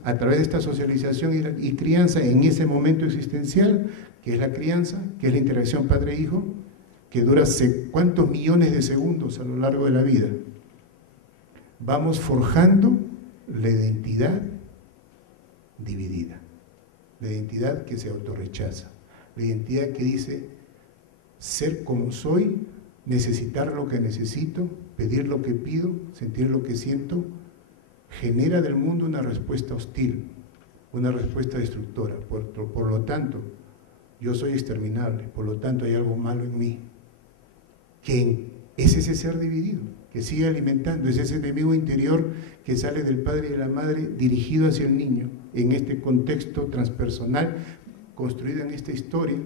a través de esta socialización y crianza en ese momento existencial, que es la crianza, que es la interacción padre-hijo, que dura cuántos millones de segundos a lo largo de la vida. Vamos forjando la identidad dividida, la identidad que se autorrechaza, la identidad que dice ser como soy, necesitar lo que necesito, pedir lo que pido, sentir lo que siento, genera del mundo una respuesta hostil, una respuesta destructora. Por lo tanto, yo soy exterminable, por lo tanto hay algo malo en mí. Que es ese ser dividido, que sigue alimentando, es ese enemigo interior que sale del padre y de la madre dirigido hacia el niño, en este contexto transpersonal, construido en esta historia,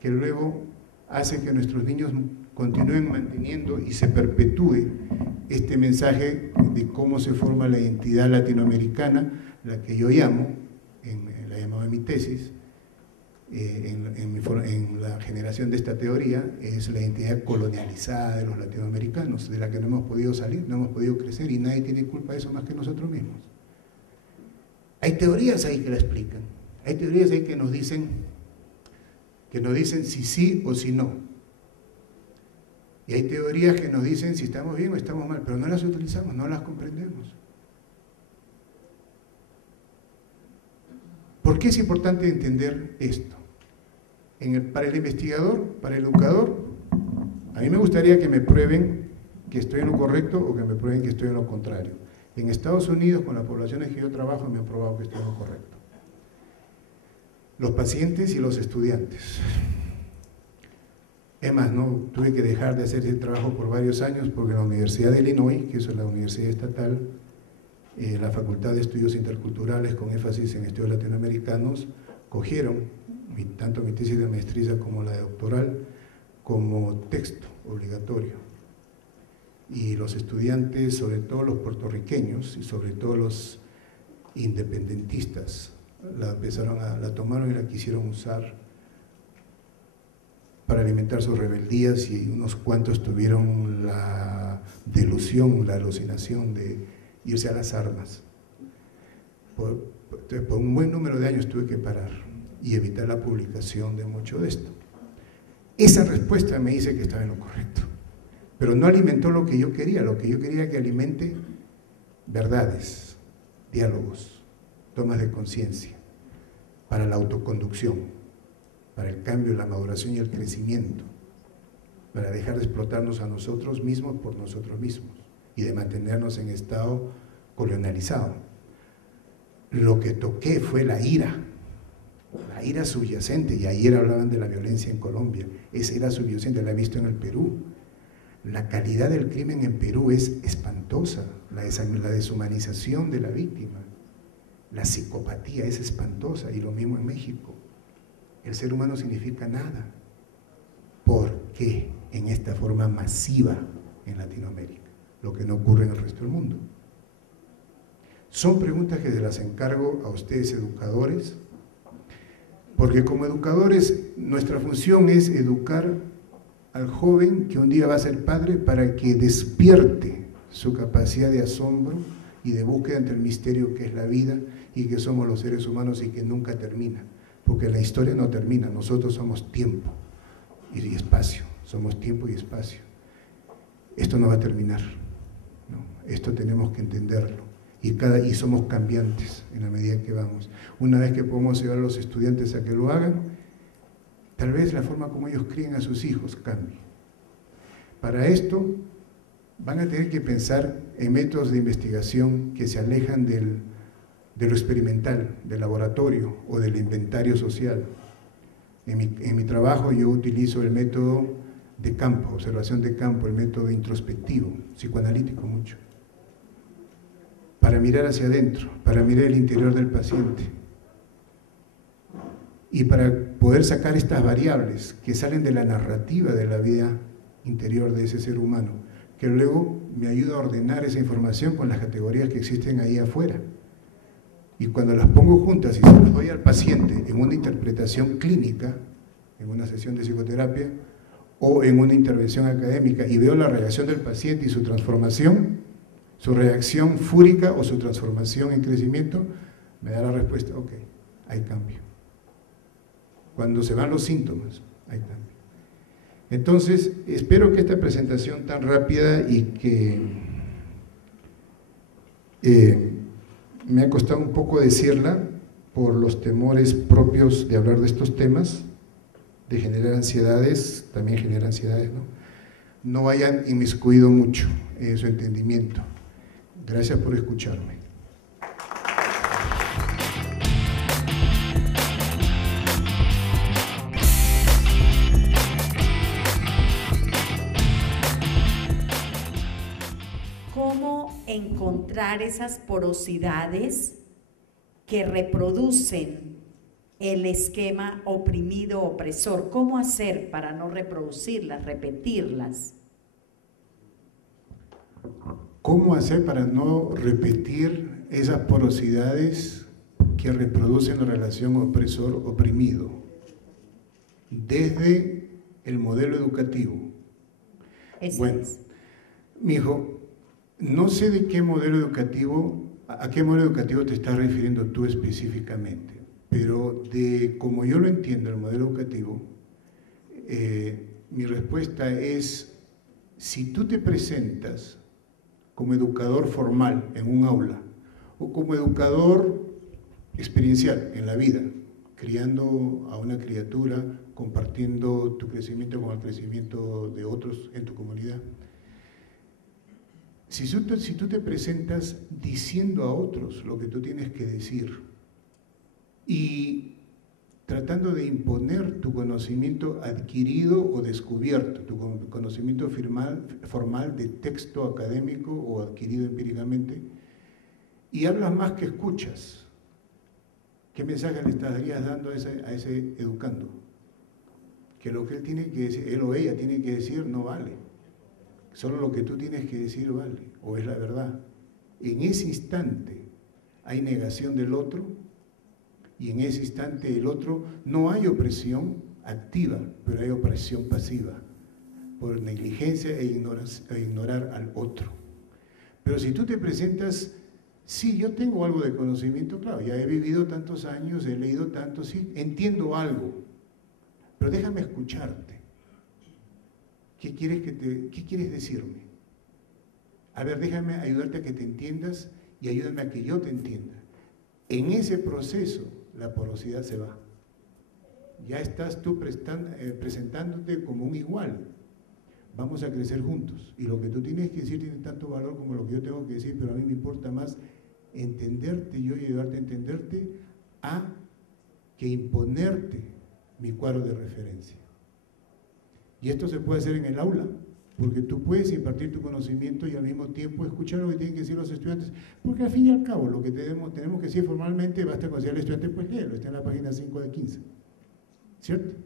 que luego hace que nuestros niños continúen manteniendo y se perpetúe este mensaje de cómo se forma la identidad latinoamericana, la que yo llamo, la llamaba en mi tesis, en la generación de esta teoría, es la identidad colonializada de los latinoamericanos, de la que no hemos podido salir, no hemos podido crecer y nadie tiene culpa de eso más que nosotros mismos. Hay teorías ahí que la explican, hay teorías ahí que nos dicen si sí o si no. Y hay teorías que nos dicen si estamos bien o estamos mal, pero no las utilizamos, no las comprendemos. ¿Por qué es importante entender esto? Para el investigador, para el educador, a mí me gustaría que me prueben que estoy en lo correcto o que me prueben que estoy en lo contrario. En Estados Unidos, con las poblaciones que yo trabajo, me han probado que estoy en lo correcto. Los pacientes y los estudiantes. Es más, no, tuve que dejar de hacer ese trabajo por varios años porque la Universidad de Illinois, que es la universidad estatal, la Facultad de Estudios Interculturales con énfasis en estudios latinoamericanos, cogieron tanto mi tesis de maestría como la de doctoral como texto obligatorio. Y los estudiantes, sobre todo los puertorriqueños y sobre todo los independentistas, la tomaron y la quisieron usar para alimentar sus rebeldías, y unos cuantos tuvieron la delusión, la alucinación de irse a las armas. Por un buen número de años tuve que parar y evitar la publicación de mucho de esto. Esa respuesta me dice que estaba en lo correcto, pero no alimentó lo que yo quería que alimente verdades, diálogos, tomas de conciencia, para la autoconducción, para el cambio, la maduración y el crecimiento, para dejar de explotarnos a nosotros mismos por nosotros mismos y de mantenernos en estado colonializado. Lo que toqué fue la ira subyacente, y ayer hablaban de la violencia en Colombia, esa ira subyacente la he visto en el Perú. La calidad del crimen en Perú es espantosa, la deshumanización de la víctima, la psicopatía es espantosa, y lo mismo en México. El ser humano significa nada. ¿Por qué? en esta forma masiva en Latinoamérica, lo que no ocurre en el resto del mundo. Son preguntas que se las encargo a ustedes educadores, porque como educadores nuestra función es educar al joven que un día va a ser padre para que despierte su capacidad de asombro y de búsqueda ante el misterio que es la vida y que somos los seres humanos y que nunca termina, porque la historia no termina, nosotros somos tiempo y espacio, somos tiempo y espacio. Esto no va a terminar, ¿no? Esto tenemos que entenderlo. Y somos cambiantes en la medida que vamos. Una vez que podemos llevar a los estudiantes a que lo hagan, tal vez la forma como ellos crían a sus hijos cambie. Para esto van a tener que pensar en métodos de investigación que se alejan de lo experimental, del laboratorio o del inventario social. En mi trabajo yo utilizo el método de campo, observación de campo, el método introspectivo, psicoanalítico mucho, para mirar hacia adentro, para mirar el interior del paciente y para poder sacar estas variables que salen de la narrativa de la vida interior de ese ser humano, que luego me ayuda a ordenar esa información con las categorías que existen ahí afuera. Y cuando las pongo juntas y se las doy al paciente en una interpretación clínica, en una sesión de psicoterapia o en una intervención académica, y veo la reacción del paciente y su transformación, su reacción fúrica o su transformación en crecimiento, me da la respuesta, ok, hay cambio. Cuando se van los síntomas, hay cambio. Entonces, espero que esta presentación tan rápida y que me ha costado un poco decirla por los temores propios de hablar de estos temas, de generar ansiedades, también genera ansiedades, no hayan inmiscuido mucho en su entendimiento. Gracias por escucharme. ¿Cómo encontrar esas porosidades que reproducen el esquema oprimido-opresor? ¿Cómo hacer para no reproducirlas, repetirlas? ¿Cómo hacer para no repetir esas porosidades que reproducen la relación opresor-oprimido? Desde el modelo educativo. Bueno, mijo, no sé de qué modelo educativo, a qué modelo educativo te estás refiriendo tú específicamente, pero de como yo lo entiendo, el modelo educativo, mi respuesta es, si tú te presentas como educador formal en un aula o como educador experiencial en la vida, criando a una criatura, compartiendo tu crecimiento con el crecimiento de otros en tu comunidad, si tú te presentas diciendo a otros lo que tú tienes que decir y tratando de imponer tu conocimiento adquirido o descubierto, tu conocimiento formal de texto académico o adquirido empíricamente, y hablas más que escuchas, ¿qué mensaje le estarías dando a ese educando? Que lo que él tiene que decir, él o ella tiene que decir no vale, solo lo que tú tienes que decir vale, o es la verdad. En ese instante hay negación del otro, y en ese instante el otro no hay opresión activa, pero hay opresión pasiva, por negligencia e ignorar al otro. Pero si tú te presentas, sí, yo tengo algo de conocimiento, claro, ya he vivido tantos años, he leído tanto, sí, entiendo algo, pero déjame escucharte. ¿Qué quieres decirme? A ver, déjame ayudarte a que te entiendas y ayúdame a que yo te entienda. En ese proceso, la porosidad se va. Ya estás tú presentándote como un igual. Vamos a crecer juntos. Y lo que tú tienes que decir tiene tanto valor como lo que yo tengo que decir, pero a mí me importa más entenderte yo y ayudarte a entenderte a que imponerte mi cuadro de referencia. Y esto se puede hacer en el aula, porque tú puedes impartir tu conocimiento y al mismo tiempo escuchar lo que tienen que decir los estudiantes, porque al fin y al cabo lo que tenemos que decir formalmente, basta con decir al estudiante, pues léelo, está en la página 5 de 15, ¿cierto?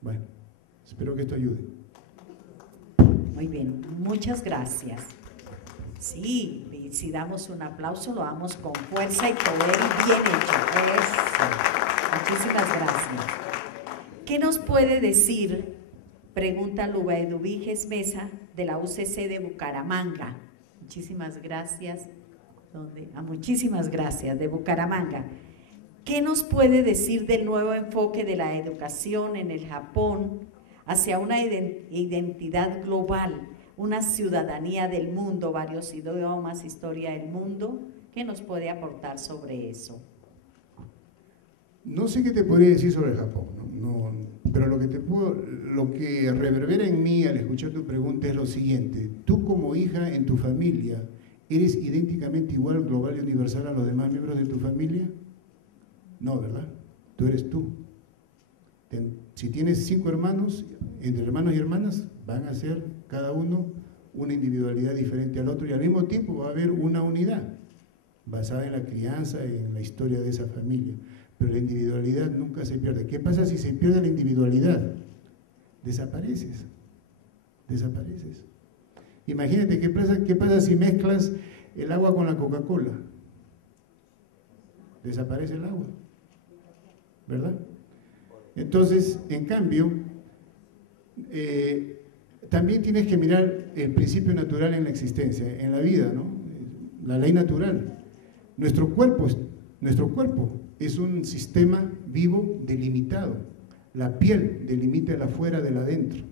Bueno, espero que esto ayude. muy bien, muchas gracias. Sí, y si damos un aplauso, lo damos con fuerza y poder y bien hecho. Eso. Muchísimas gracias. ¿Qué nos puede decir? Pregunta Luba Eduviges Mesa, de la UCC de Bucaramanga. Muchísimas gracias. Muchísimas gracias, de Bucaramanga. ¿Qué nos puede decir del nuevo enfoque de la educación en el Japón hacia una identidad global, una ciudadanía del mundo, varios idiomas, historia del mundo? ¿Qué nos puede aportar sobre eso? No sé qué te podría decir sobre el Japón, ¿no? Pero lo que reverbera en mí al escuchar tu pregunta es lo siguiente: tú como hija en tu familia, ¿eres idénticamente igual, global y universal a los demás miembros de tu familia? No, ¿verdad? Tú eres tú. Si tienes 5 hermanos, entre hermanos y hermanas, van a ser cada uno una individualidad diferente al otro, y al mismo tiempo va a haber una unidad basada en la crianza y en la historia de esa familia. Pero la individualidad nunca se pierde. ¿Qué pasa si se pierde la individualidad? Desapareces. Desapareces. Imagínate, ¿qué pasa si mezclas el agua con la Coca-Cola? Desaparece el agua, ¿verdad? Entonces, en cambio, también tienes que mirar el principio natural en la existencia, en la vida, ¿no? La ley natural. Nuestro cuerpo es un sistema vivo delimitado. La piel delimita el afuera del adentro.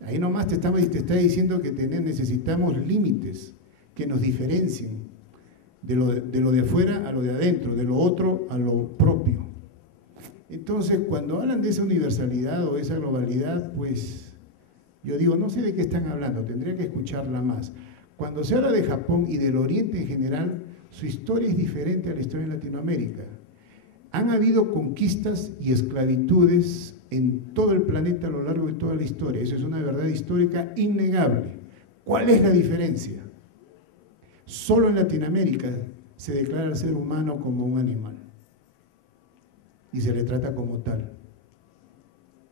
Ahí nomás te está diciendo que necesitamos límites que nos diferencien de lo de afuera a lo de adentro, de lo otro a lo propio. Entonces, cuando hablan de esa universalidad o esa globalidad, pues yo digo, no sé de qué están hablando, tendría que escucharla más. Cuando se habla de Japón y del Oriente en general, su historia es diferente a la historia de Latinoamérica. Han habido conquistas y esclavitudes en todo el planeta a lo largo de toda la historia. Eso es una verdad histórica innegable. ¿Cuál es la diferencia? Solo en Latinoamérica se declara al ser humano como un animal y se le trata como tal.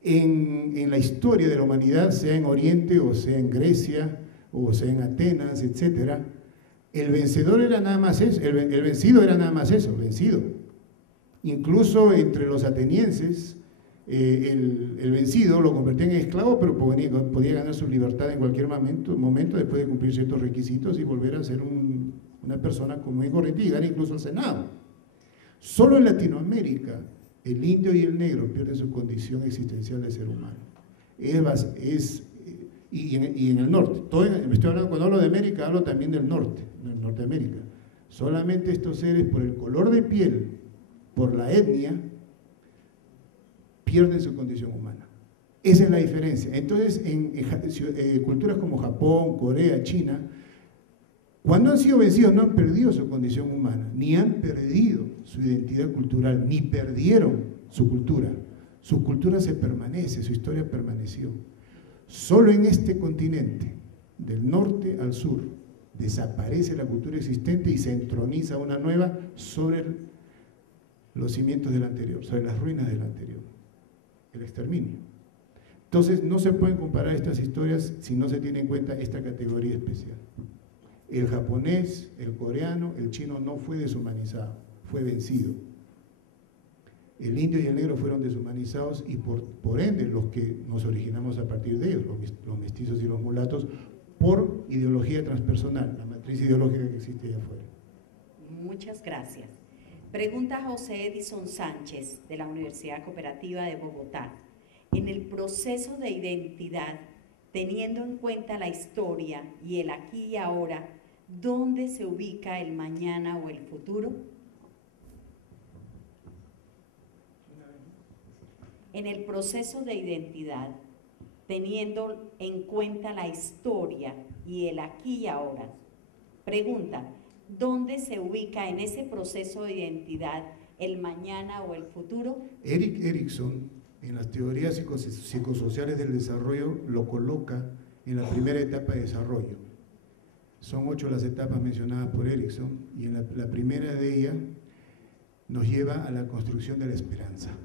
En la historia de la humanidad, sea en Oriente o sea en Grecia o sea en Atenas, etcétera, el vencedor era nada más eso, el vencido era nada más eso, vencido. Incluso entre los atenienses, el vencido lo convertían en esclavo, pero podía ganar su libertad en cualquier momento después de cumplir ciertos requisitos y volver a ser una persona común y corriente y llegar incluso al Senado. Solo en Latinoamérica el indio y el negro pierden su condición existencial de ser humano. Y en el norte, cuando hablo de América, hablo también del norte, de Norteamérica. Solamente estos seres, por el color de piel, por la etnia, pierden su condición humana. Esa es la diferencia. Entonces, en culturas como Japón, Corea, China, cuando han sido vencidos no han perdido su condición humana, ni han perdido su identidad cultural, ni perdieron su cultura. Su cultura se permanece, su historia permaneció. Solo en este continente, del norte al sur, desaparece la cultura existente y se entroniza una nueva sobre los cimientos del anterior, sobre las ruinas del anterior, el exterminio. Entonces, no se pueden comparar estas historias si no se tiene en cuenta esta categoría especial. El japonés, el coreano, el chino no fue deshumanizado, fue vencido. El indio y el negro fueron deshumanizados y por ende los que nos originamos a partir de ellos, los mestizos y los mulatos, por ideología transpersonal, la matriz ideológica que existe allá afuera. Muchas gracias. Pregunta José Edison Sánchez, de la Universidad Cooperativa de Bogotá. En el proceso de identidad, teniendo en cuenta la historia y el aquí y ahora, ¿dónde se ubica el mañana o el futuro? En el proceso de identidad, teniendo en cuenta la historia y el aquí y ahora. Pregunta, ¿dónde se ubica en ese proceso de identidad el mañana o el futuro? Erik Erikson, en las teorías psicosociales del desarrollo, lo coloca en la primera etapa de desarrollo. Son 8 las etapas mencionadas por Erikson y en la primera de ellas nos lleva a la construcción de la esperanza.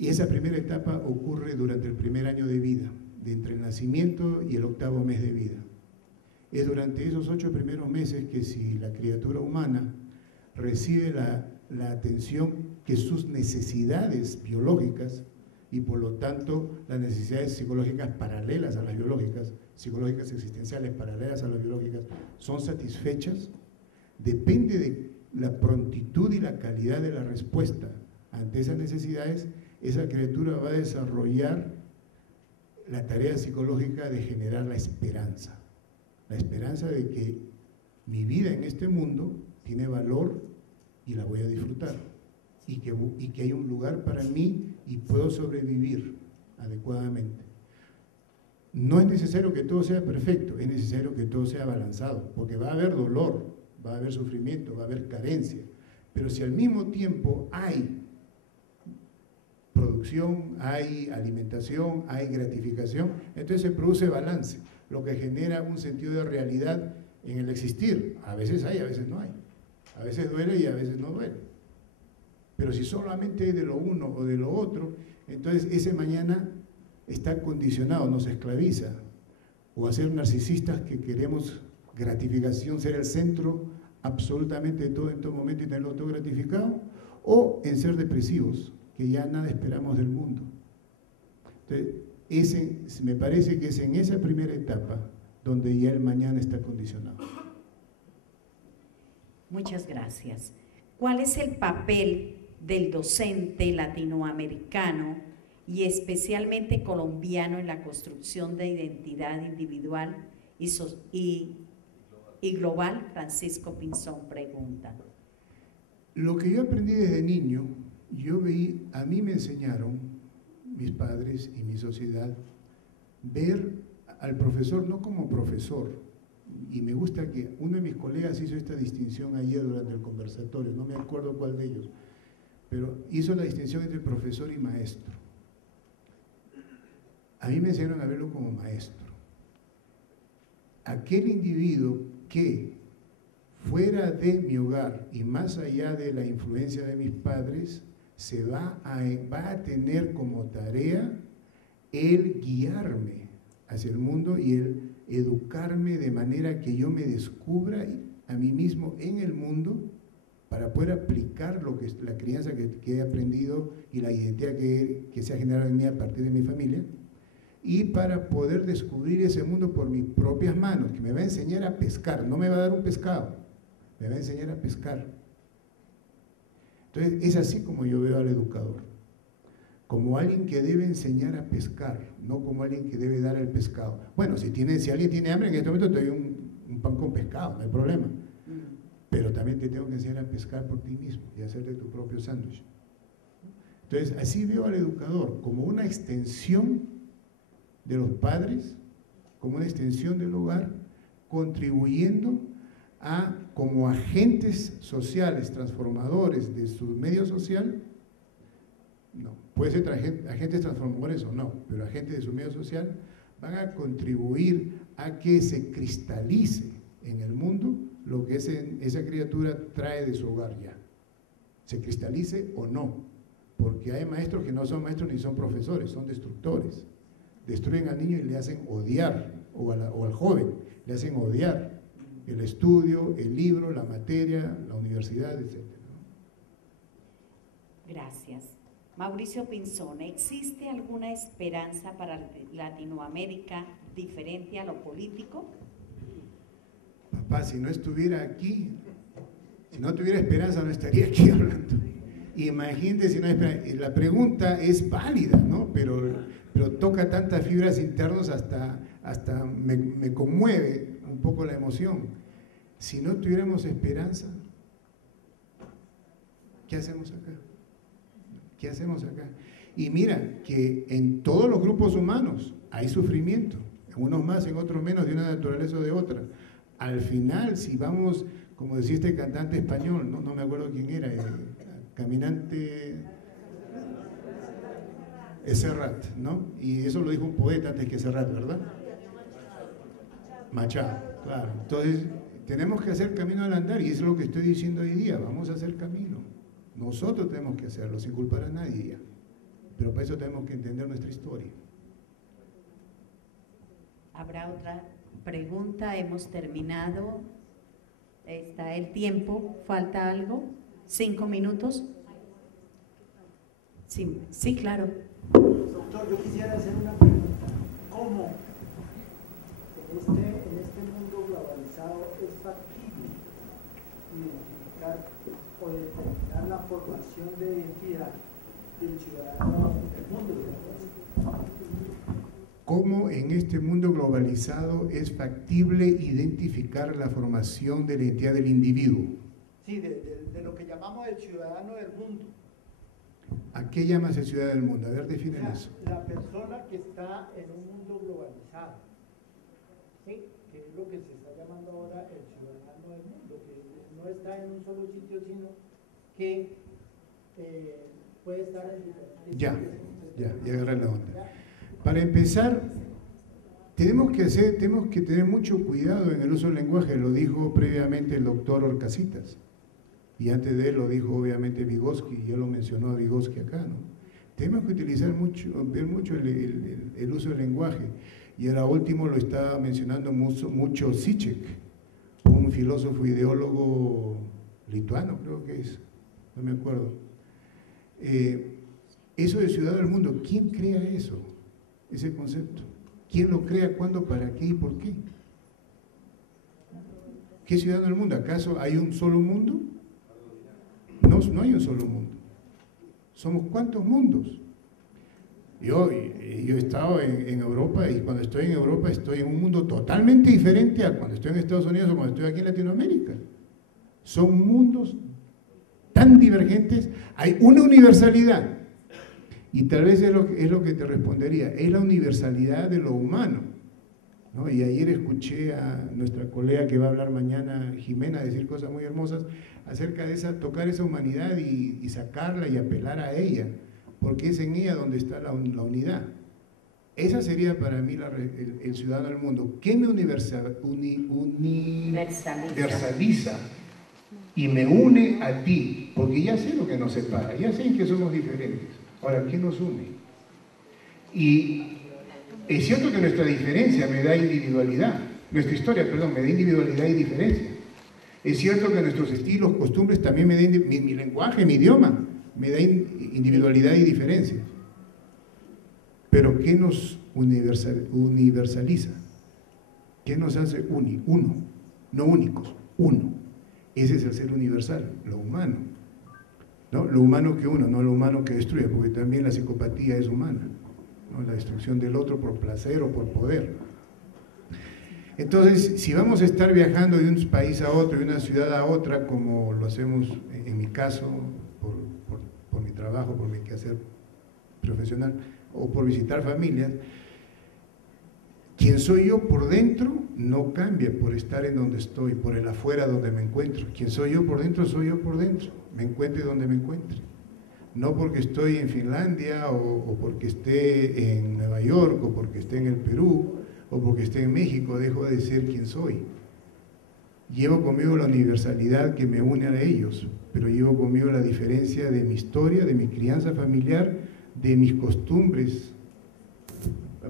Y esa primera etapa ocurre durante el primer año de vida, de entre el nacimiento y el 8º mes de vida. Es durante esos 8 primeros meses que si la criatura humana recibe la atención que sus necesidades biológicas y por lo tanto las necesidades psicológicas paralelas a las biológicas, psicológicas existenciales paralelas a las biológicas, son satisfechas, depende de la prontitud y la calidad de la respuesta ante esas necesidades, esa criatura va a desarrollar la tarea psicológica de generar la esperanza de que mi vida en este mundo tiene valor y la voy a disfrutar, y que hay un lugar para mí y puedo sobrevivir adecuadamente. No es necesario que todo sea perfecto, es necesario que todo sea balanzado, porque va a haber dolor, va a haber sufrimiento, va a haber carencia, pero si al mismo tiempo hay producción, hay alimentación, hay gratificación, entonces se produce balance, lo que genera un sentido de realidad en el existir. A veces hay, a veces no hay. A veces duele y a veces no duele. Pero si solamente hay de lo uno o de lo otro, entonces ese mañana está condicionado, nos esclaviza. O a ser narcisistas que queremos gratificación, ser el centro absolutamente de todo en todo momento y tenerlo todo gratificado, o en ser depresivos, que ya nada esperamos del mundo. Entonces, me parece que es en esa primera etapa donde ya el mañana está condicionado. Muchas gracias. ¿Cuál es el papel del docente latinoamericano y especialmente colombiano en la construcción de identidad individual y global? Francisco Pinzón pregunta. Lo que yo aprendí desde niño, a mí me enseñaron, mis padres y mi sociedad, ver al profesor no como profesor, y me gusta que uno de mis colegas hizo esta distinción ayer durante el conversatorio, no me acuerdo cuál de ellos, pero hizo la distinción entre profesor y maestro. A mí me enseñaron a verlo como maestro. Aquel individuo que fuera de mi hogar y más allá de la influencia de mis padres, va a tener como tarea el guiarme hacia el mundo y el educarme de manera que yo me descubra a mí mismo en el mundo para poder aplicar la crianza que he aprendido y la identidad que se ha generado en mí a partir de mi familia, y para poder descubrir ese mundo por mis propias manos, que me va a enseñar a pescar, no me va a dar un pescado, me va a enseñar a pescar. Entonces, es así como yo veo al educador, como alguien que debe enseñar a pescar, no como alguien que debe dar el pescado. Bueno, si alguien tiene hambre, en este momento te doy un pan con pescado, no hay problema. Pero también te tengo que enseñar a pescar por ti mismo y hacerte tu propio sándwich. Entonces, así veo al educador, como una extensión de los padres, como una extensión del hogar, contribuyendo como agentes sociales, transformadores de su medio social. No, puede ser agentes transformadores o no, pero agentes de su medio social van a contribuir a que se cristalice en el mundo lo que esa criatura trae de su hogar ya. Se cristalice o no, porque hay maestros que no son maestros ni son profesores, son destructores. Destruyen al niño y le hacen odiar, o al joven, le hacen odiar el estudio, el libro, la materia, la universidad, etc. Gracias. Mauricio Pinzón, ¿existe alguna esperanza para Latinoamérica diferente a lo político? Papá, si no estuviera aquí, si no tuviera esperanza, no estaría aquí hablando. Imagínate si no hay esperanza. La pregunta es válida, ¿no? Pero toca tantas fibras internas hasta me conmueve un poco la emoción. Si no tuviéramos esperanza, ¿qué hacemos acá? ¿Qué hacemos acá? Y mira que en todos los grupos humanos hay sufrimiento, en unos más, en otros menos, de una naturaleza o de otra. Al final, si vamos, como decía este cantante español, no me acuerdo quién era, caminante Serrat, ¿no? Y eso lo dijo un poeta antes que Serrat, ¿verdad? Machado, claro. Entonces, tenemos que hacer camino al andar, y eso es lo que estoy diciendo hoy día, vamos a hacer camino. Nosotros tenemos que hacerlo, sin culpar a nadie ya. pero para eso tenemos que entender nuestra historia. ¿Habrá otra pregunta? Hemos terminado. Está el tiempo. ¿Falta algo? 5 minutos. Sí, sí, claro. Doctor, yo quisiera hacer una pregunta. ¿Cómo en este mundo globalizado es factible identificar o determinar la formación de identidad del ciudadano del mundo? ¿Cómo en este mundo globalizado es factible identificar la formación de la identidad del individuo? Sí, de lo que llamamos el ciudadano del mundo. ¿A qué llamas el ciudadano del mundo? A ver, O definen sea, eso. la persona que está en un mundo globalizado, ¿sí? Que es lo que se está llamando ahora el ciudadano del mundo, que no está en un solo sitio, sino que puede estar en diferentes sitios. Ya agarré la onda. Para empezar, tenemos que tener mucho cuidado en el uso del lenguaje, lo dijo previamente el doctor Orcasitas, y antes de él lo dijo obviamente Vygotsky, ya lo mencionó a Vygotsky acá, ¿no? Tenemos que utilizar ver mucho el uso del lenguaje, y ahora último lo estaba mencionando mucho Zizek, un filósofo ideólogo lituano, creo que es, no me acuerdo. Eso de ciudadano del mundo, ¿quién crea eso? Ese concepto. ¿Quién lo crea, cuándo, para qué y por qué? ¿Qué ciudadano del mundo? ¿Acaso hay un solo mundo? No hay un solo mundo. ¿Somos cuántos mundos? Yo he estado en Europa, y cuando estoy en Europa estoy en un mundo totalmente diferente a cuando estoy en Estados Unidos o cuando estoy aquí en Latinoamérica. Son mundos tan divergentes. Hay una universalidad. Y tal vez es lo que te respondería, es la universalidad de lo humano, ¿no? Y ayer escuché a nuestra colega que va a hablar mañana, Jimena, decir cosas muy hermosas acerca de tocar esa humanidad y sacarla y apelar a ella, porque es en ella donde está la unidad. Esa sería para mí el ciudadano del mundo. ¿Qué me universaliza y me une a ti? Porque ya sé lo que nos separa, ya sé en que somos diferentes. Ahora, ¿qué nos une? Y es cierto que nuestra diferencia me da individualidad, nuestra historia, perdón, me da individualidad y diferencia. Es cierto que nuestros estilos, costumbres también me dan, mi lenguaje, mi idioma, me da individualidad y diferencia. Pero ¿qué nos universaliza? ¿Qué nos hace uno? No únicos, uno. Ese es el ser universal, lo humano. ¿No? Lo humano que uno, no lo humano que destruye, porque también la psicopatía es humana, ¿no? La destrucción del otro por placer o por poder. Entonces, si vamos a estar viajando de un país a otro, de una ciudad a otra, como lo hacemos en mi caso, por mi trabajo, por mi quehacer profesional, o por visitar familias, quien soy yo por dentro no cambia por estar en donde estoy, por el afuera donde me encuentro. Quien soy yo por dentro, soy yo por dentro, me encuentre donde me encuentre. No porque estoy en Finlandia o porque esté en Nueva York o porque esté en el Perú o porque esté en México, dejo de ser quien soy. Llevo conmigo la universalidad que me une a ellos, pero llevo conmigo la diferencia de mi historia, de mi crianza familiar, de mis costumbres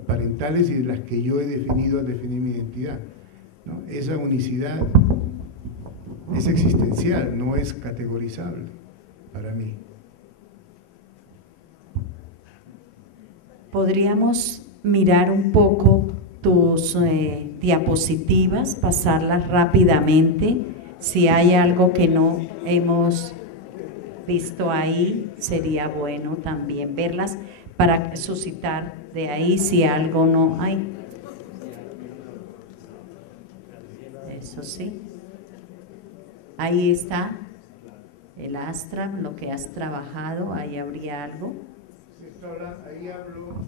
parentales y de las que yo he definido al definir mi identidad, ¿no? Esa unicidad es existencial, no es categorizable para mí. ¿Podríamos mirar un poco tus diapositivas, pasarlas rápidamente? Si hay algo que no hemos visto ahí, sería bueno también verlas para suscitar de ahí si algo no hay. Eso sí. Ahí está el Astra, lo que has trabajado, ahí habría algo. Ahí hablo.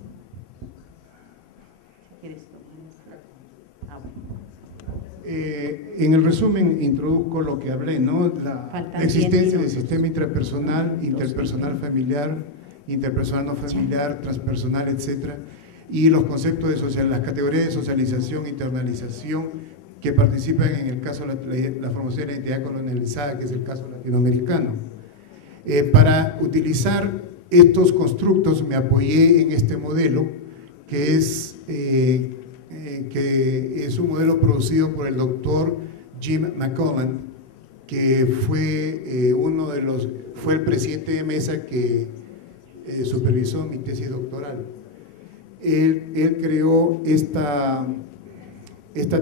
En el resumen introduzco lo que hablé, ¿no? La existencia del sistema intrapersonal, interpersonal familiar, interpersonal no familiar, transpersonal, etcétera, y los conceptos de las categorías de socialización, internalización, que participan en el caso de la formación de la identidad colonializada, que es el caso latinoamericano. Para utilizar estos constructos me apoyé en este modelo, que es un modelo producido por el doctor Jim McColland, que fue fue el presidente de mesa que supervisó mi tesis doctoral. Él creó esta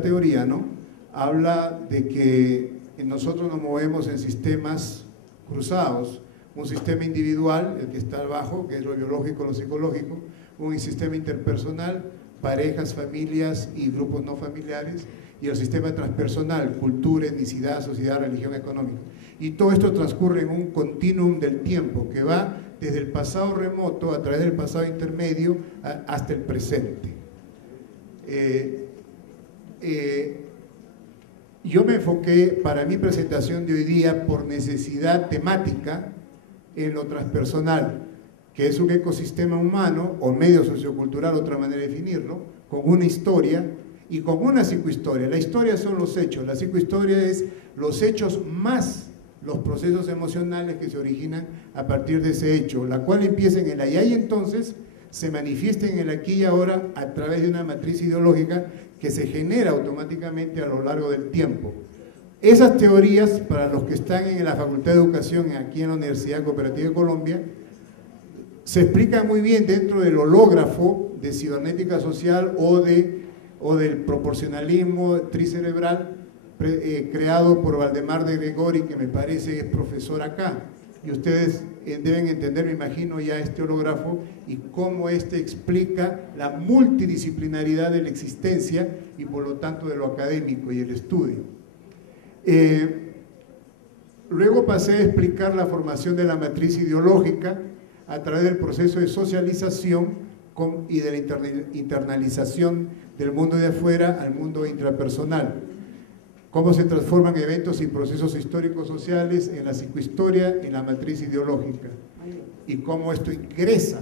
teoría, ¿no? Habla de que nosotros nos movemos en sistemas cruzados, un sistema individual, el que está abajo, que es lo biológico, lo psicológico, un sistema interpersonal, parejas, familias y grupos no familiares, y el sistema transpersonal, cultura, etnicidad, sociedad, religión, económica. Y todo esto transcurre en un continuum del tiempo que va desde el pasado remoto, a través del pasado intermedio, hasta el presente. Yo me enfoqué para mi presentación de hoy día por necesidad temática en lo transpersonal, que es un ecosistema humano o medio sociocultural, otra manera de definirlo, con una historia y con una psicohistoria. La historia son los hechos, la psicohistoria es los hechos más los procesos emocionales que se originan a partir de ese hecho, la cual empieza en el allá y entonces se manifiesta en el aquí y ahora a través de una matriz ideológica que se genera automáticamente a lo largo del tiempo. Esas teorías, para los que están en la Facultad de Educación aquí en la Universidad Cooperativa de Colombia, se explican muy bien dentro del hológrafo de cibernética social o del proporcionalismo tricerebral creado por Valdemar de Gregori, que me parece es profesor acá. Y ustedes deben entender, me imagino, ya este hológrafo y cómo este explica la multidisciplinaridad de la existencia y por lo tanto de lo académico y el estudio. Luego pasé a explicar la formación de la matriz ideológica a través del proceso de socialización y de la internalización del mundo de afuera al mundo intrapersonal. Cómo se transforman eventos y procesos históricos sociales en la psicohistoria, en la matriz ideológica, y cómo esto ingresa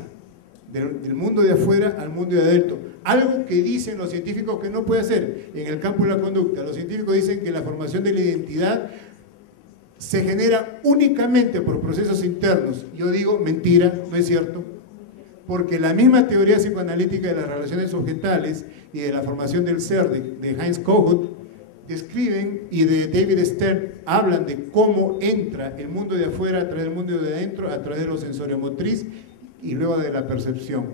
del mundo de afuera al mundo de adentro. Algo que dicen los científicos que no puede hacer en el campo de la conducta. Los científicos dicen que la formación de la identidad se genera únicamente por procesos internos. Yo digo, mentira, no es cierto, porque la misma teoría psicoanalítica de las relaciones objetales y de la formación del ser de Heinz Kohut describen, y de David Stern hablan de cómo entra el mundo de afuera a través del mundo de adentro, a través de lo sensoriomotriz y luego de la percepción.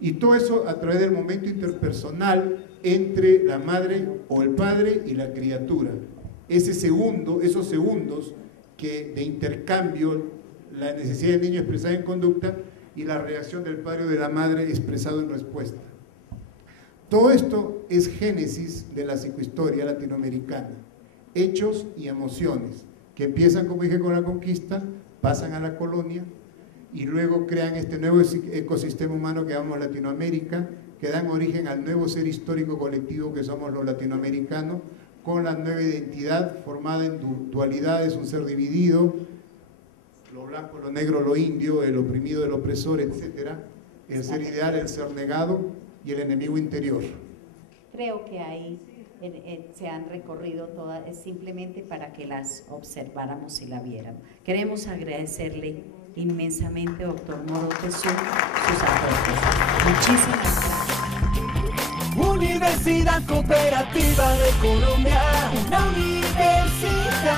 Y todo eso a través del momento interpersonal entre la madre o el padre y la criatura. Esos segundos de intercambio, la necesidad del niño expresada en conducta y la reacción del padre o de la madre expresado en respuesta. Todo esto es génesis de la psicohistoria latinoamericana, hechos y emociones, que empiezan, como dije, con la conquista, pasan a la colonia y luego crean este nuevo ecosistema humano que llamamos Latinoamérica, que dan origen al nuevo ser histórico colectivo que somos los latinoamericanos, con la nueva identidad formada en dualidades, un ser dividido, lo blanco, lo negro, lo indio, el oprimido, el opresor, etc. El ser ideal, el ser negado y el enemigo interior. Creo que ahí se han recorrido todas, es simplemente para que las observáramos y la viéramos. Queremos agradecerle inmensamente, doctor Moro Tezum, sus aportes. Muchísimas gracias. Universidad Cooperativa de Colombia, una universidad